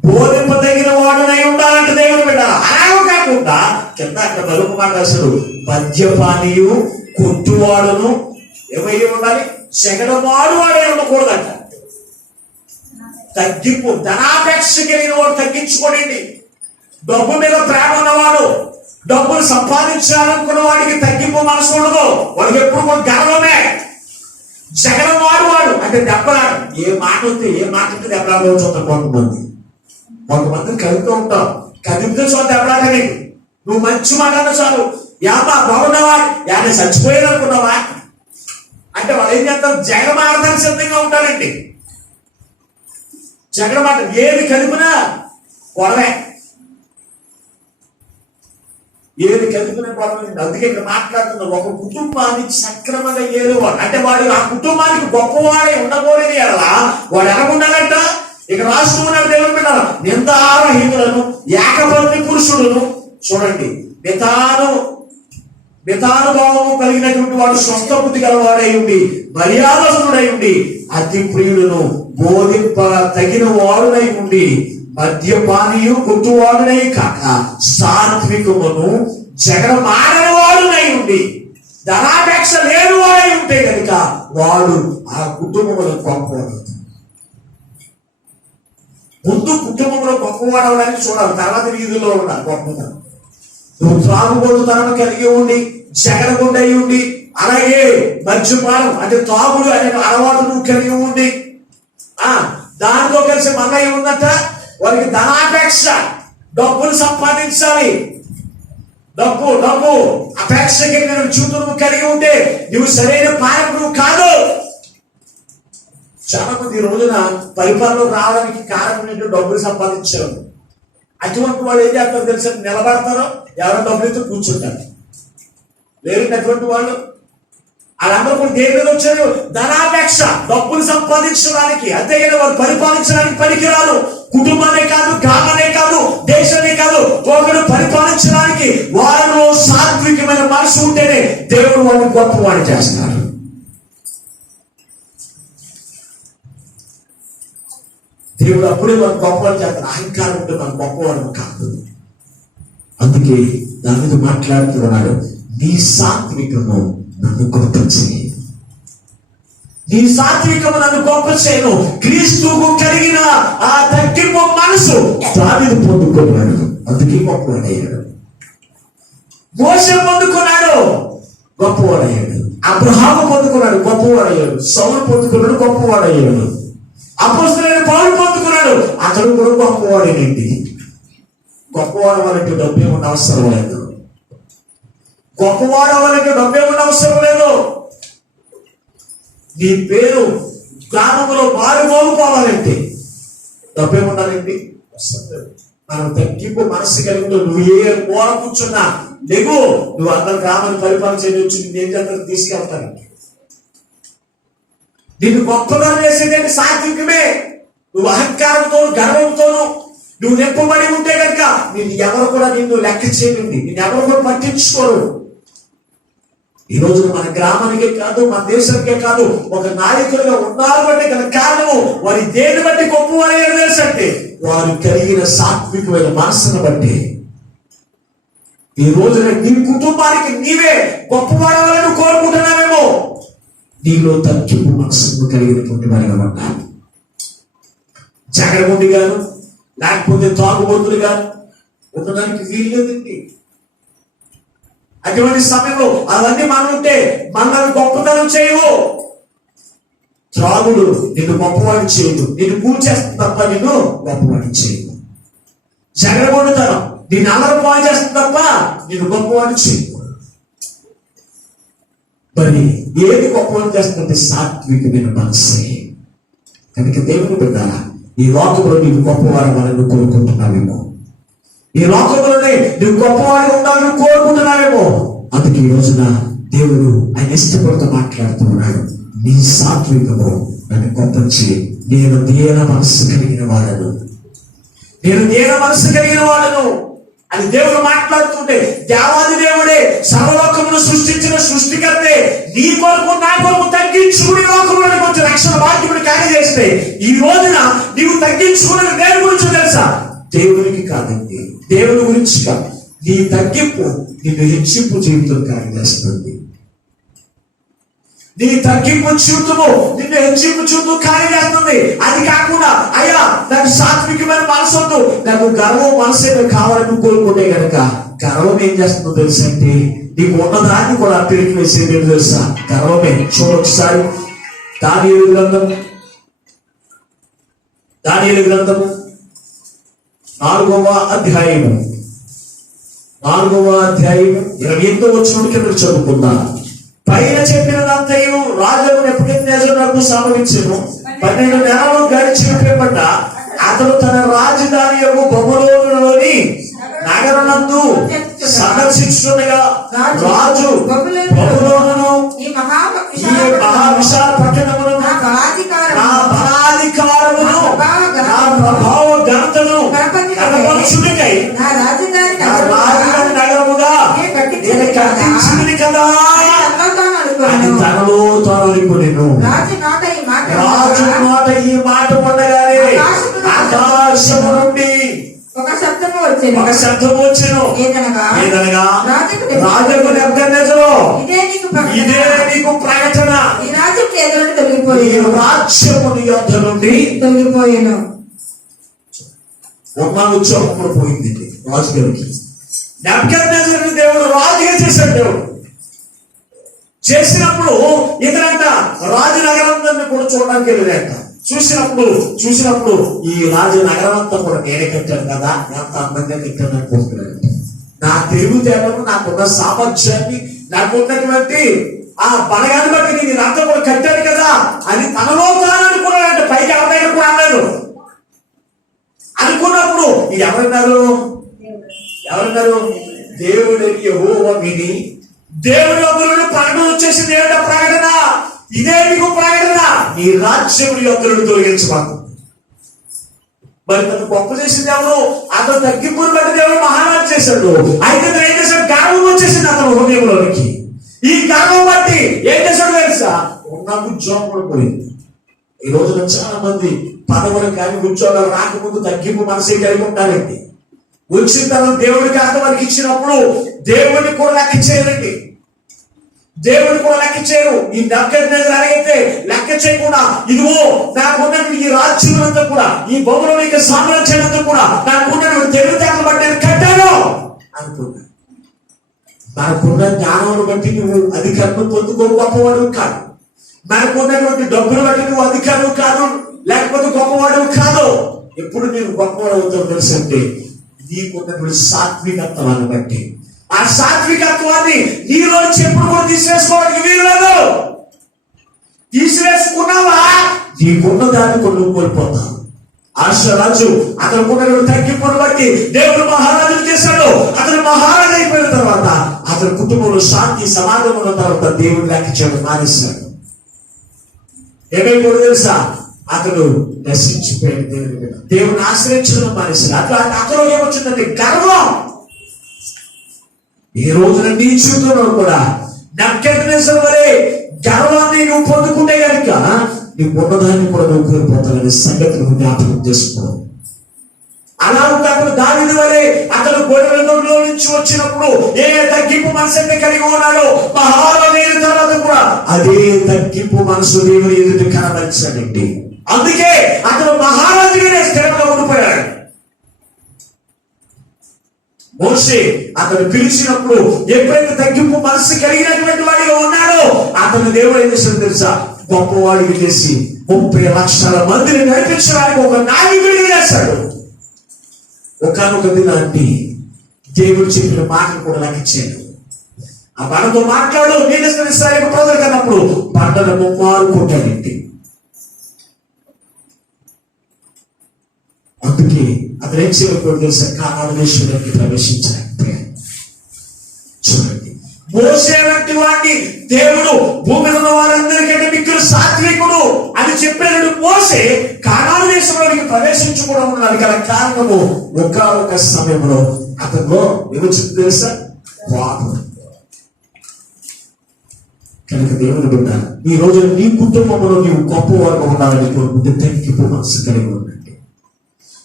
బోధింపదగిన వాడునై ఉండాలంటే దేవుని బిడ్డరా. అలాగే కాకుండా కింద అక్కడ మరొక మాట అసలు మద్యపానీయు, కొట్టువాడును ఏమై ఉండాలి, సెగడవాడు వాడే ఉండకూడదంట. తగ్గింపు, ధనాపేక్ష కలిగిన వాడు తగ్గించుకోండి. డబ్బు మీద ప్రేమ ఉన్నవాడు, డబ్బులు సంపాదించాలనుకున్న వాడికి తగ్గింపు మనసు ఉండదు. వాడికి ఎప్పుడు కూడా గర్వమే. జగన్ వాడు అంటే దెబ్బలాడు. ఏ మాట వస్తే దెబ్బలాడు చూద్దాం. కొంతమంది కలుగుతూ ఉంటాం, కదిలితే చాలు దెబ్బలాట. నీకు నువ్వు మంచి మాట అన్న చాలు, యాపా బాగున్నావా, యాభై చచ్చిపోయాలనుకున్నావా అంటే వాళ్ళు ఏం చేస్తారు, జగడమాడడానికి సిద్ధంగా ఉంటారండి. జగడమాట ఏది కలిపినా గొడవే, ఏది కలిపిన గొడవ. అందుకే ఇక్కడ మాట్లాడుతున్నారు, ఒక కుటుంబాన్ని సక్రమంగా ఏలువాడు అంటే వాడు ఆ కుటుంబానికి గొప్పవాడే ఉండకూడదు. అలా వాడు ఎలా ఉండాలంట, ఇక రాష్ట్రం ఉన్నాడు దేవుని పెట్టాలి. నిందారహితులను, ఏకపత్ని పురుషుడును, చూడండి, మితానుభావము కలిగినటువంటి వాడు, స్వస్థ బుద్ధి గలవాడై ఉండి, మర్యాదస్తుడై ఉండి, అతి ప్రియుడును, బోధింప తగిన వాడునై ఉండి, మద్యపానీయు, కొట్టువాడునై కాక, సాత్వికమును, జగడమాడని వాడునై ఉండి, ధనాపేక్ష లేని వాడై ఉంటే కనుక వాడు ఆ కుటుంబంలో గొప్పవాడు. ముందు కుటుంబంలో గొప్పవాడు అవడానికి చూడాలి, తర్వాత వీధుల్లో ఉండాలి గొప్పతనం. నువ్వు త్రాగుబోతుతనం కలిగి ఉండి, జగడగుండై ఉండి, అలాగే మద్యపానం అంటే తాగుడు అనే అలవాటు నువ్వు కలిగి ఉండి, దానితో కలిసి మళ్ళీ ఏముందట, వారికి ధనాపేక్ష, డబ్బులు సంపాదించాలి, డబ్బు అపేక్ష కలిగిన చూపు నువ్వు కలిగి ఉంటే నువ్వు సరైన పాలకుడు కాదు. చాలా మంది ఈ రోజున పరిపాలనలో రావడానికి కారణం డబ్బులు సంపాదించారు. అటువంటి వాళ్ళు ఏం చేస్తారో తెలిసి నిలబడతారో, ఎవరో డబ్బులతో కూర్చుంటారు. లేదంటే అటువంటి వాళ్ళు వాళ్ళందరూ కూడా దేని మీద వచ్చారు, ధనాపేక్ష, డబ్బులు సంపాదించడానికి. అంతేగాని వారు పరిపాలించడానికి పనికిరాదు. కుటుంబానే కాదు, గ్రామానే కాదు, దేశాన్ని కాదు, ఒకరు పరిపాలించడానికి వారిలో సాత్వికమైన మనసు ఉంటేనే దేవుడు వాడిని గొప్పవాడు చేస్తున్నారు. దేవుడు అప్పుడే మనం గొప్పవాడు చేస్తారు. అహంకారం ఉంటే మనం గొప్పవాడు కాదు. అందుకే దాని మీద మాట్లాడుతున్నాడు, నీ సాత్వికము నన్ను గొప్ప చేయి, నీ సాత్వికము నన్ను గొప్ప చేయను. క్రీస్తుకు కలిగిన ఆ తగ్గింపు మనసు దావీదు పొందుకున్నాడు, అందుకే గొప్పవాడయ్యాడు. మోషే పొందుకున్నాడు, గొప్పవాడయ్యాడు. అబ్రహాము పొందుకున్నాడు, గొప్పవాడయ్యాడు. సౌలు పొందుకున్నాడు, గొప్పవాడయ్యాడు. అపోస్తలుడైన పౌలు పొందుకున్నాడు, అతడు కూడా గొప్పవాడేనండి. గొప్పవాడు వాళ్ళకి డబ్బే ఉన్న అవసరం లేదు. గొప్పవాడు వాళ్ళకి డబ్బే ఉన్న అవసరం లేదు. నీ పేరు గ్రామంలో మారుమోగిపోవాలంటే డబ్బే ఉండాలండి, అవసరం లేదు. మనం తగ్గింపు మనసు కలిగి నువ్వు ఏ మూల కూర్చున్నా లేవు, నువ్వు అందరు గ్రామాన్ని పరిపాలన చేయవచ్చు. నేనేం చేస్తాను, తీసుకెళ్తాను. నిన్ను గొప్పగా చేసేది సాత్వికమే. నువ్వు అహంకారంతో, గర్వంతోనూ నువ్వు నింపబడి ఉంటే కనుక నిన్ను ఎవరు కూడా నిన్ను లెక్క చేయండి, నిన్ను ఎవరు కూడా పట్టించుకోరు. ఈ రోజు మన గ్రామానికే కాదు, మన దేశానికే కాదు, ఒక నాయకులుగా ఉన్నారు అంటే గల కారణము వారి దేని బట్టి గొప్పవారు తెలుసంటే వారు కలిగిన సాత్వికమైన మనసును బట్టి. ఈ రోజున నీ కుటుంబానికి నీవే గొప్పవాడాలని కోరుకుంటున్నావేమో, నీలో తగ్గింపు మనసును కలిగినటువంటి వారిగా ఉండాలి. జగడముండి గాను లేకపోతే తాగుబోతులు గాను ఉండడానికి వీల్లేదండి. అటువంటి సమయంలో అవన్నీ మనం ఉంటే మనల్ని గొప్పతనం చేయవు. త్రాగుడు నిన్ను గొప్పవాడి చేయదు, నిన్ను కూల్చేస్తుంది తప్ప నిన్ను గొప్పవాడి చేయదు. జగడగొండుతనం నిన్ను అల్లరి పాలు చేస్తుంది తప్ప నిన్ను గొప్పవాడి చేయదు. మరి ఏది గొప్పవాడి చేస్తుందంటే సాత్వికమైన మనసే. కనుక దేవుని బిడ్డ, ఈ లోకంలో నీవు గొప్పవాడు మనల్ని కోరుకుంటున్నావేమో, ఈ లోకంలోనే నువ్వు గొప్పవాడు ఉండాలని కోరుకుంటున్నావేమో. అందుకే ఈ రోజున దేవుడు ఆయన ఇష్టపడుతూ మాట్లాడుతున్నాడు. నీ సాత్వికము నన్ను గొప్పంచి, నేను దీన మనస్సు కలిగిన వాడను, నేను దీన మనస్సు కలిగిన వాడను అని దేవుడు మాట్లాడుతుంటే, దేవాది దేవుడే సర్వలోకమును సృష్టించిన సృష్టికర్తే నీ కొరకు నా కొరకు తగ్గించుకుని లోకంలోని కొంచెం రక్షణ భాగ్యముని కార్యచేస్తే, ఈ రోజున నీవు తగ్గించుకుని దేని గురించి తెలుసా? దేవునికి కాదండి, దేవుని గురించి కాదు. నీ తగ్గింపు నిన్ను హెచ్చింపు జీవితం కార్యచేస్తుంది. నీ తగ్గింపు జీవితము నిన్ను హెచ్చింపు జీవితం కార్యచేస్తుంది. అది కాకుండా అయ్యా నాకు సాత్వికమైన మనసు వద్దు, నాకు గర్వం మనసే కావాలని కోరుకుంటే గనక గర్వం ఏం చేస్తుందో తెలుసా అంటే, నీకు ఉన్నదాన్ని కూడా తిరిగి వేసేది తెలుసా? గర్వమే. చూడొకసారి దానియేలు గ్రంథము 4వ అధ్యాయము 28వ వచనం కింద చదువుకుందాం. పైన చెప్పినదంతయు రాజు నెబుకద్నెజరునకు సంభవించెను. 12 నెలలు గడిచిన పిమ్మట అతడు తన రాజధాని యొక్క బబులోనులోని నగరనందు సందర్శించుండగా రాజు బబులోనును ఈ మహావిశాల పట్టణమును నా బలాధికారమును నా ప్రభావ ఘనతను కనపరచుటకై నా రాజధాని నగరముగా నేను కట్టించినది కదా అని తనలో తాను అనుకొనెను. రాజు నోట ఈ మాట ఉండగానే ఆకాశము నుండి ఒక శబ్దము వచ్చెను. ఏదనగా రాజుకు నెబుకద్నెజరు, ఇదే నీకు ప్రకటన, ఈ రాజ్యముని యొద్ద నుండి తొలగిపోయాను. ఉన్న ఉద్యోగం పోయింది రాజు గారికి. నెబుకద్నెజరుని దేవుడు రాజుగా చేశాడు. దేవుడు చేసినప్పుడు ఇతరంట రాజు నగరం కూడా చూడడానికి వెళ్ళాడంట. చూసినప్పుడు ఈ రాజు నగరం అంతా కూడా నేనే కట్టాను కదా, ఎంత అందంగా కట్టాను అనుకుంటున్నాడు. నా తెలివితేటలు, నాకున్న సామర్థ్యాన్ని, నాకున్నటువంటి ఆ బలగాన్ని బట్టి నేను ఇదంతా కూడా కట్టాను కదా అని తనలో తాను అనుకున్నాడంటే, పైకి ఎవరైనా కూడా అన్నాడు. అనుకున్నప్పుడు ఎవరన్నారు? దేవుడు యెహోవా విని దేవుడి యొక్క ప్రకటన వచ్చేసింది. ఏంటో ప్రకటన? ఇదే మీకు ప్రకటన, నీ రాజ్యముడి యొక్క తొలగించబాకు. మరి తను గొప్ప చేసింది ఎవరు? అతను తగ్గింపుని బట్టి దేవుడు మహారాజు చేశాడు. అయితే ఏం చేశాడు? గర్వం వచ్చేసింది అతను హృదయంలోనికి. ఈ గర్వం బట్టి ఏం చేశాడు తెలుసా? ఉన్న ఉద్యోగం కూడా పోయింది. ఈ రోజున చాలా మంది పదవులు కానీ ఉద్యోగాలు రాకముందు తగ్గింపు మనసే కలిగి ఉంటారండి. వచ్చిన తర్వాత దేవుడికి అంతవరకు ఇచ్చినప్పుడు దేవుడిని కూడా లెక్క చేయరండి. దేవుడిని కూడా లెక్క చేయరు. ఈ నెబుకద్నెజరు అయితే లెక్క చేయకుండా, ఇదిగో నాకున్నటువంటి ఈ రాజ్యములంతా కూడా, ఈ బబులోనిక సామ్రాజ్యాలంతా కూడా నాకున్నటువంటి తెలివితేటలు బట్టి నేను కట్టాను అనుకున్నా. మనకున్న జ్ఞానం బట్టి నువ్వు అధికారం పొందుకో గొప్పవాడు కాదు. మనకున్నటువంటి డబ్బులు బట్టి నువ్వు అధికారం కాదు, లేకపోతే గొప్పవాడు కాదు. ఎప్పుడు నేను గొప్పవాడు అవుతావు తెలుసు అంటే, నీకున్నటువంటి సాత్వికత్వాన్ని బట్టి. ఆ సాత్వికత్వాన్ని నీలో ఎప్పుడు కూడా తీసివేసుకోవడానికి వీలు లేదు. తీసివేసుకున్నావా నీకున్న దాన్ని కొన్ని కోల్పోతావు. ఆశరాజు అతనుకున్నటువంటి తగ్గింపును బట్టి దేవుడు మహారాజు చేశాడు. అతను మహారాజు అయిపోయిన తర్వాత అతని కుటుంబంలో శాంతి సమాధానం ఉన్న తర్వాత దేవుడు లెక్క చేయడం మానేశాడు. ఏమైపోయాడు తెలుసా? అతడు నశించిపోయాడు. దేవుని ఆశ్రయించడం మానేశాడు. అట్లా అతను ఏమొచ్చిందంటే గర్వం. ఈ రోజున నీ జీవితంలో కూడా నెబుకద్నెజరు వలె గర్వాన్ని నువ్వు పొందుకుంటే కనుక నీ ఉన్నదాన్ని కూడా నువ్వు కోల్పోతావనే సంగతిని జ్ఞాపకం చేసుకో. అలా ఉన్నప్పుడు దావీదు వలె అతను గొర్రెల నుంచి వచ్చినప్పుడు ఏ తగ్గింపు మనసు కలిగి ఉన్నాడో, మహారాజు తర్వాత కూడా అదే తగ్గింపు మనసు దేవుని ఎదుట కనబరిచాడండి. అందుకే అతను మహారాజుగానే స్థిరంగా ఉండిపోయాడు. మోషే అతను పిలిచినప్పుడు ఎప్పుడైతే తగ్గింపు మనసు కలిగినటువంటి వాడిగా ఉన్నాడో అతను దేవుడు ఏం చేశాడు తెలుసా? గొప్పవాడికి చేసి 30 లక్షల మందిని నడిపించడానికి ఒక నాయకుడిని చేశాడు. ఒకనొక దినాన్ని దేవుడు చెప్పిన మాటలు కూడా లెక్కించాడు. ఆ బండతో మాట్లాడు, నేను ఇస్రాయేలు ప్రజలు కన్నప్పుడు బండను ముమ్మారు కొట్టాడండి. అందుకే అతను ఏం చేయకపోతే తెలుసా, కానాను దేశంలోకి ప్రవేశించలేకపోయాడు. చూడండి, మోసే వంటి వాడిని దేవుడు భూమి మీద ఉన్న వారందరికంటే మిక్కిలి సాత్వికుడు అని చెప్పినప్పుడు మోసే కానాను దేశంలోకి ప్రవేశించకూడదు ఉన్నది గల కారణము ఒక సమయంలో అతను ఏమొచ్చింది తెలుసా, పాపం. కనుక దేవుని బిడ్డ, ఈ రోజు నీ కుటుంబంలో నీవు గొప్పవారుగా ఉండాలని కోరుకుంటే తగ్గింపు మనసు కలిగి ఉండండి.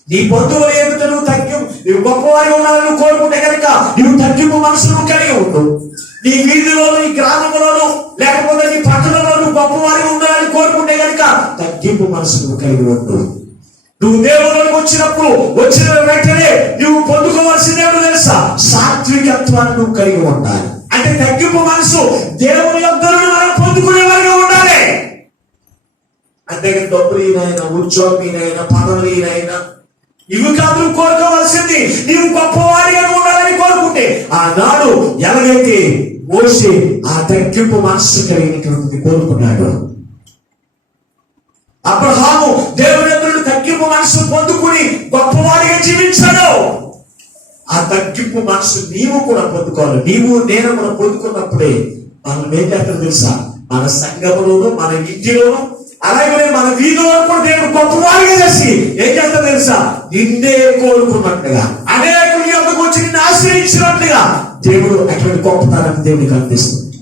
నీ బంధువులు ఏమిటో నువ్వు గొప్పవారిగా ఉండాలని కోరుకుంటే కనుక నువ్వు తగ్గింపు మనసును కలిగి ఉండు. నీ వీధిలోను, నీ గ్రామంలోను, లేకపోతే నీ పట్టణంలో నువ్వు గొప్పవారిగా ఉండాలని కోరుకుంటే కనుక తగ్గింపు మనసును కలిగి ఉండు. నువ్వు దేవుళ్ళకి వచ్చిన వెంటనే నువ్వు పొందుకోవాల్సింది ఏమో తెలుసా, సాత్వికత్వాన్ని నువ్వు కలిగి ఉండాలి. అంటే తగ్గింపు మనసు దేవుని యొక్క మనం పొందుకునేవారిగా ఉండాలి. అంతేగాని డబ్బులైనా, ఉద్యోగమైనా, పదవులైనా ఇవి కాదు నువ్వు కోరుకోవాల్సింది. నీవు గొప్పవారిగా ఉండాలని కోరుకుంటే ఆనాడు ఎలాగైతే మోసే ఆ తగ్గింపు మనస్సు కలిగినటువంటి కోరుకున్నాడు, అబ్రహాము దేవుని ఎదురు తగ్గింపు మనసు పొందుకుని గొప్పవాడిగా జీవించాడు. ఆ తగ్గింపు మనసు నీవు కూడా పొందుకోవాలి. నీవు నేను కూడా పొందుకున్నప్పుడే మనం ఏం చేస్తారో తెలుసా, మన సంఘములోను, మన ఇంటిలోను, అలాగే మన వీధిలో కూడా దేవుడు గొప్పవాడిగా చేసి ఏం చేస్తా తెలుసా, నిన్నే కోరుకున్నట్టుగా, అనేకుల యొక్కకు వచ్చి నిన్ను ఆశ్రయించినట్టుగా దేవుడు అటువంటి గొప్పతనాన్ని దేవుడికి అందిస్తుంది.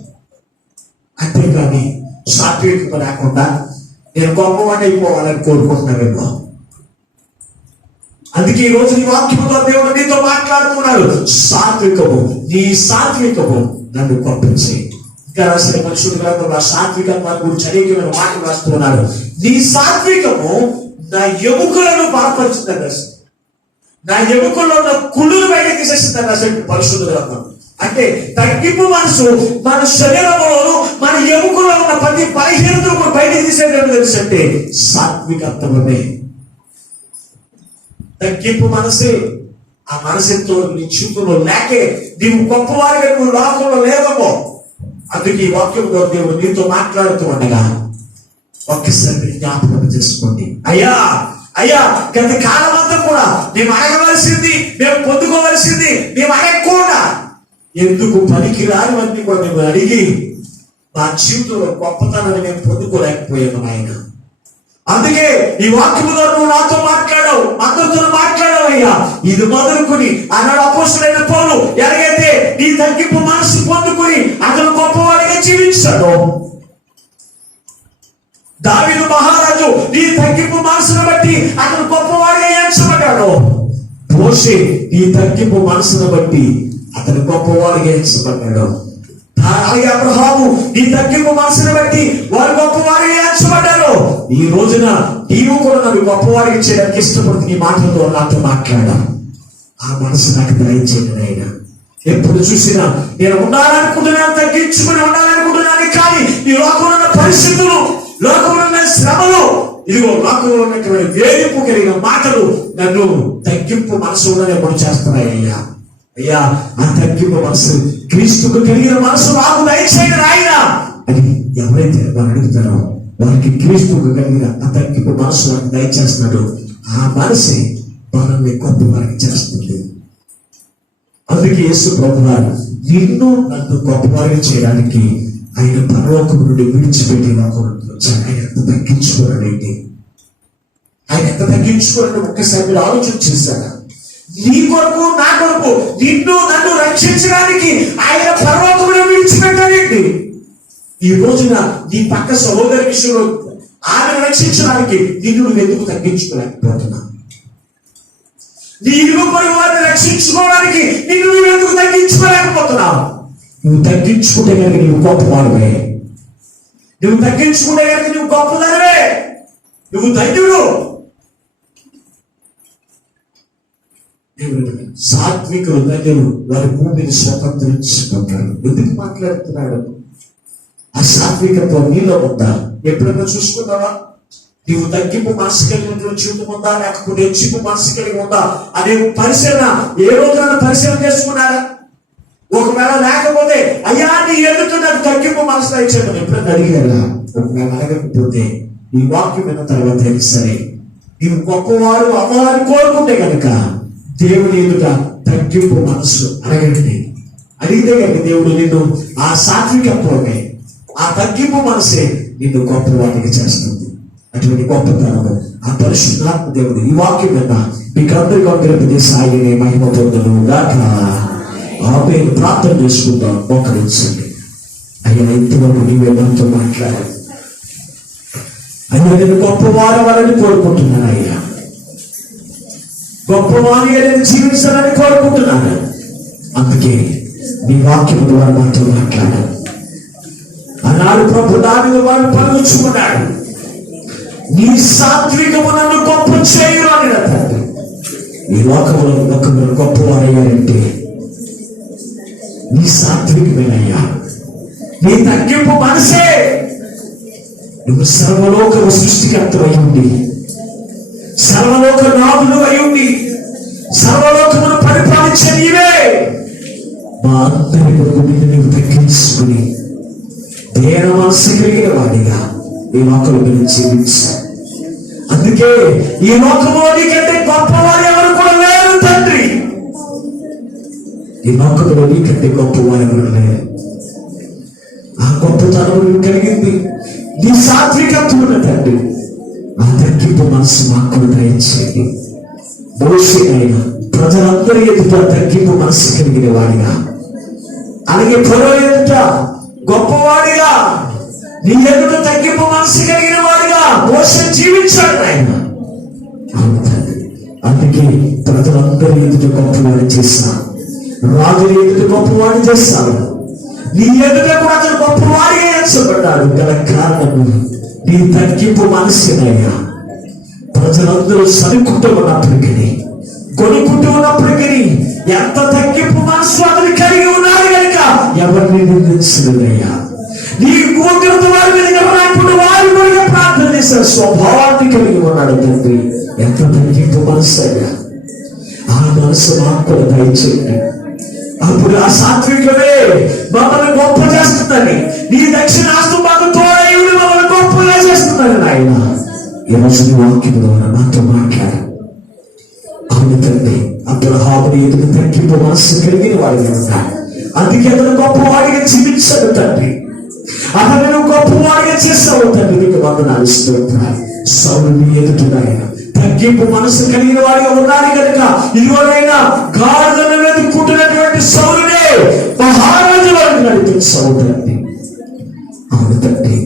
అంతేగాని సాత్వికత లేకుండా నేను గొప్పవాడిని అయిపోవాలని కోరుకుంటున్నావేమో. అందుకే ఈ రోజు నీ వాక్యంలో దేవుడు నీతో మాట్లాడుతున్నాడు. సాత్వికము, నీ సాత్వికము నన్ను గొప్పచేయి. ఇంకా రాసిన మనుషుడు గ్రంథంలో సాత్వికత్వాన్ని గురించి అనేకమైన మాటలు రాస్తున్నాడు. నీ సాత్వికము నా ఎముకలను బలపరుచుతుంది, నా ఎముకల్లో ఉన్న కుళ్ళును బయటకు తీసేస్తుంది అసలు పరిశుద్ధ గ్రంథం. అంటే తగ్గింపు మనసు మన శరీరంలోను, మన ఎముకల్లో ఉన్న ప్రతి బలహీనతను కూడా బయటకు తీసేటట్టు తెలుసు. అంటే సాత్వికత్వమే తగ్గింపు మనసే. ఆ మనసుతో నీ చూపులో లేకే నీవు గొప్పవారిగా నువ్వు లోకంలో లేవమో. అందుకే ఈ వాక్యంలో దేవుడు నీతో మాట్లాడుతూ ఉండగా ఒక్కసారి జ్ఞాపకం చేసుకోండి. అయ్యా అయ్యా, గత కాలం అంతా కూడా మేము అడగవలసింది, మేము పొందుకోవలసింది మేము అడగకుండా ఎందుకు పనికిరానివన్నీ కూడా మేము అడిగి మా జీవితంలో గొప్పతనాన్ని మేము పొందుకోలేకపోయాము ఆయన. అందుకే ఈ వాక్యములో నువ్వు నాతో మాట్లాడావు, అందరితో మాట్లాడావు. అయ్యా, ఇది మొదలుకొని ఆనాడు అపోస్తలుడైన పౌలు ఎలాగైతే నీ తగ్గింపు మనసు పొందుకుని అతను గొప్పవాడిగా జీవించాడు, దావీదు మహారాజు నీ తగ్గింపు మనసును బట్టి అతను గొప్పవాడిగా ఎంచబడ్డాడు. మోషే నీ తగ్గింపు మనసును బట్టి అతను గొప్పవాడిగా ఎంచబడ్డాడు. అలాగే అబ్రహాము నీ తగ్గింపు మనసును బట్టి వారు గొప్పవారిగా ఎంచబడ్డారు. ఈ రోజున నీవు కూడా నన్ను గొప్పవారిగా చేయడానికి ఇష్టపడుతుంది. నీ మాటలతో నాతో మాట్లాడా ఆ మనసు నాకు దయచేయండి అయినా. ఎప్పుడు చూసినా నేను ఉండాలనుకుంటున్నాను, తగ్గించుకుని ఉండాలనుకుంటున్నాను, కానీ ఈ లోకంలో ఉన్న పరిస్థితులు, లోకంలో ఉన్న శ్రమలు, ఇదిగో లోకంలో ఉన్నటువంటి వేధింపు కలిగిన మాటలు నన్ను తగ్గింపు మనసు ఉండనే పొడి చేస్తున్నాయి. అయ్యా అయ్యా, ఆ తగ్గింపు మనసు క్రీస్తుకు కలిగిన మనసు నాకు దయచేయండి ఆయన అని ఎవరైతే వారు అడుగుతారో వారికి క్రీస్తుకు కలిగిన ఆ తగ్గింపు మనసు వారికి దయచేస్తున్నాడు. ఆ మనసే మనల్ని గొప్ప వారికి చేస్తుంది. అందుకే యేసు ప్రభువారు నిన్ను నన్ను గొప్పవారిగా చేయడానికి ఆయన పరలోకం నుండి విడిచిపెట్టి లోకంలోకి వచ్చాడు. ఆయన ఎంత తగ్గించుకోరండి, ఆయన ఎంత తగ్గించుకోరండి ఒక్కసారి మీరు ఆలోచన చేశారా? నీ కొరకు నా కొరకు నిన్ను నన్ను రక్షించడానికి ఆయన పరలోకమును విడిచిపెట్టాడండి. ఈ రోజున నీ పక్క సహోదరి విషయంలో ఆమెను రక్షించడానికి నిన్ను నువ్వు ఎందుకు తగ్గించుకోలేకపోతున్నా? నీ ఇరుగు పొరుగు వారిని రక్షించుకోవడానికి నిన్ను నువ్వు ఎందుకు తగ్గించుకోలేకపోతున్నావు? నువ్వు తగ్గించుకుంటే కనుక నువ్వు గొప్పవాడివే, నువ్వు తగ్గించుకుంటే కనుక నువ్వు గొప్పదానివే, నువ్వు ధన్యుడు. సాత్వికులు ధన్యులు, వారి భూమిని స్వతంత్రించుకుంటారు. ఎందుకు మాట్లాడుతున్నాడు? ఆ సాత్వికత్వం నీలో ఉందా? ఎప్పుడైనా చూసుకున్నావా? నీవు తగ్గింపు మనసు కలిగినటువంటి జీవితం ఉందా, లేకపోతే హెచ్చింపు మనసు కలిగి ఉందా అనే పరిశీలన ఏ రోజున పరిశీలన చేసుకున్నారా? ఒకవేళ లేకపోతే అయ్యా నీ ఎదుట నాకు తగ్గింపు మనసు ఇచ్చాడు ఎప్పుడైనా అడిగారా? ఒకవేళ అడగకపోతే ఈ వాక్యం విన్న తర్వాత సరే నీవు గొప్పవారు అమ్మవారు కోరుకుంటే కనుక దేవుని ఎదుట తగ్గింపు మనసు అడగండి. అడిగితే కనుక దేవుడు నిన్ను ఆ సాత్వికత్వమే, ఆ తగ్గింపు మనసే నిన్ను గొప్పవాడికి చేస్తుంది. అటువంటి గొప్పతనము ఆ పరిశుద్ధాత్మ దేవుడు ఈ వాక్యం విన్న మీకు అందరికీ అందరికీ సాగినే మహిమ పొందును గాక. ఆమె ప్రార్థన చేసుకుందాం. మోకరించండి. అయ్యా ఇంతవరకు నీవే నాతో మాట్లాడాలి. అయ్యా నేను గొప్పవారు వాళ్ళని కోరుకుంటున్నాను. అయ్యా గొప్పవారిగా నేను జీవించాలని కోరుకుంటున్నాను. అందుకే నీ వాక్యం ద్వారా నాతో మాట్లాడాలి. ఆనాడు ప్రభు దానిలో వాడు పలుకుచుకున్నాడు, నీ సాత్వికము నన్ను గొప్ప చేయు అని అంటాడు. ఈ లోకంలో ఒకరు గొప్పవారయ్యారంటే నీ సాత్వికమేనయ్యా, నీ తగ్గింపు మనసే. నువ్వు సర్వలోక సృష్టికర్తవై ఉండి, సర్వలోక నాదులు అయి ఉండి, సర్వలోకమును పరిపాలించే నీవే మా అందరి కొరకు నువ్వు తగ్గించుకుని దేన మనసు కలిగిన వాడిగా ఈ లోకంలో నేను జీవించాను. అందుకే ఈ లోకంలో నీకంటే గొప్పవారు ఎవరు కూడా లేరు తండ్రి. ఈ లోకంలో నీకంటే గొప్పవారు ఎవరు లేరు. ఆ గొప్పతనం నువ్వు కలిగింది నీ సాత్వికత్వం తండ్రి. ఆ తగ్గింపు మనసు మాకు దయచేయండి. మోషేనైనా ప్రజలందరి ఎదుట తగ్గింపు మనసు కలిగిన వాడిగా, అలాగే ఫరో ఎదుట గొప్పవాడిగా, నీ ఎదుట తగ్గింపు మనసు కలిగిన వాడిగా మోషే జీవించాడు ఆయన. అందుకే ప్రజలందరి ఎదుట గొప్పవాడు చేశాను, రాజుల ఎదుట గొప్పవాడు చేశాను. నీ ఎదుట కూడా అతను గొప్పవాడిగా ఎంచబడ్డాడు. గల కారణము నీ తగ్గింపు మనసేనయ్యా. ప్రజలందరూ సరుకుంటూ ఉన్నప్పటికీ, కొనుక్కుంటూ ఉన్నప్పటికీ ఎంత తగ్గింపు మనసు అతను కలిగి ఉన్నారు కనుక ఎవరిని నిందించలేదయ్యా. నీ గోత్రత వారి మీద ఎవరైనా వారి మీద ప్రార్థన చేశారు. స్వభావాన్ని కలిగి ఉన్నాడు తండ్రి. ఎంత తగ్గింపు మనసు అయ్యా. ఆ మనసు మాకు దయచేయండి. అప్పుడు ఆ సాత్వికమే మమ్మల్ని గొప్ప చేస్తుందని, నీ దక్షిణాస్తం మాకు తోడయుడు మమ్మల్ని గొప్పగా చేస్తుందని ఆయన ఈరోజు నీ వాక్యం ద్వారా నాతో మాట్లాడు. అవును తండ్రి, అబ్రహాముని ఎదురు తగ్గింపు మనసు కలిగిన వాడిగా ఉన్నాడు. అందుకే అతను గొప్పవాడిగా జీవించాడు తండ్రి. అతను గొప్పవాడిగా చేస్తావు తండ్రి. నీకు వందనాలు స్తోత్రాలు. సౌలుని ఎదుటినాయన తగ్గింపు మనసు కలిగిన వాడిగా ఉన్నాడు కనుక ఇదివరైనా గాడిదను వెతుక్కుంటున్నటువంటి సౌలునే మహారాజు వారికి నడిపించావు తండ్రి. అవును తండ్రి,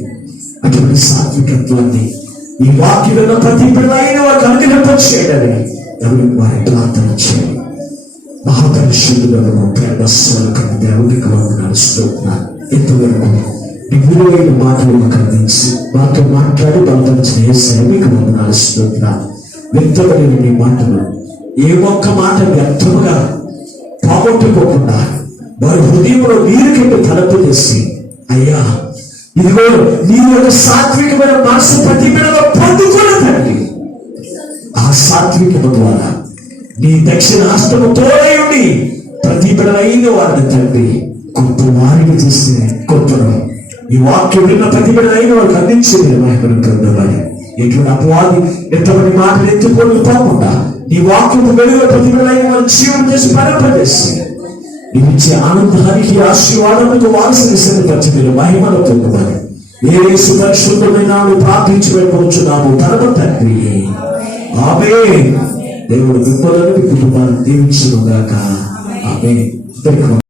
అటువంటి సాత్వికత్వాన్ని ఈ వాక్యంలో ప్రతి పిల్లలైన వారికి అనుగ్రహింపచేయడానికి ఎవరికి వారి ప్రార్థన చేయండి. మహాపరిశుద్ధులను ప్రేమ స్వరూపం దేవునికి వందనాలు స్తోత్రాలు. ఇంతవరకు విలువైన మాటలు మాకు అందించి మాతో మాట్లాడి బలపరిచిన మీకు వందనాలు స్తోత్రాలు. వ్యక్తమైన నీ మాటలు ఏ ఒక్క మాట వ్యర్థముగా పోగొట్టుకోకుండా వారి హృదయంలో నీరు కింద తలుపు చేసి, అయ్యా ఇదిగో నీ యొక్క సాత్వికమైన మనసు ప్రతి బిడ్డలో పొందుకున్న తండ్రి. ఆ సాత్వికత ద్వారా నీ దక్షిణ హస్తము తోడై ఉండి ప్రతి బిడ్డలైన వారిని తండ్రి గొప్ప వారిని చేస్తే గొప్పను ఈ వాక్యం విన్న ప్రతి బిడ్డలైన వారికి అందించింది మహిమను పొందమని. ఎటువంటి అపవాది ఎంతమంది మాటలు ఎత్తుకొని పోకుండా నీ వాక్యము వెలుగు ప్రతి బిడ్డలైన వారు జీవనం చేసి పరిపదేసి నీవిచ్చే ఆనందానికి ఆశీర్వాదములకు వారసుని సిద్ధపరిచి మీరు మహిమను పొందమని యేసు పరిశుద్ధమైన ప్రార్థించి వెళ్ళిపోతున్నాము పరమ తండ్రి. ఆమేన్. దేవుడు మిమ్మల్ని మీ కుటుంబాన్ని దీవించును గాక. ఆమేన్.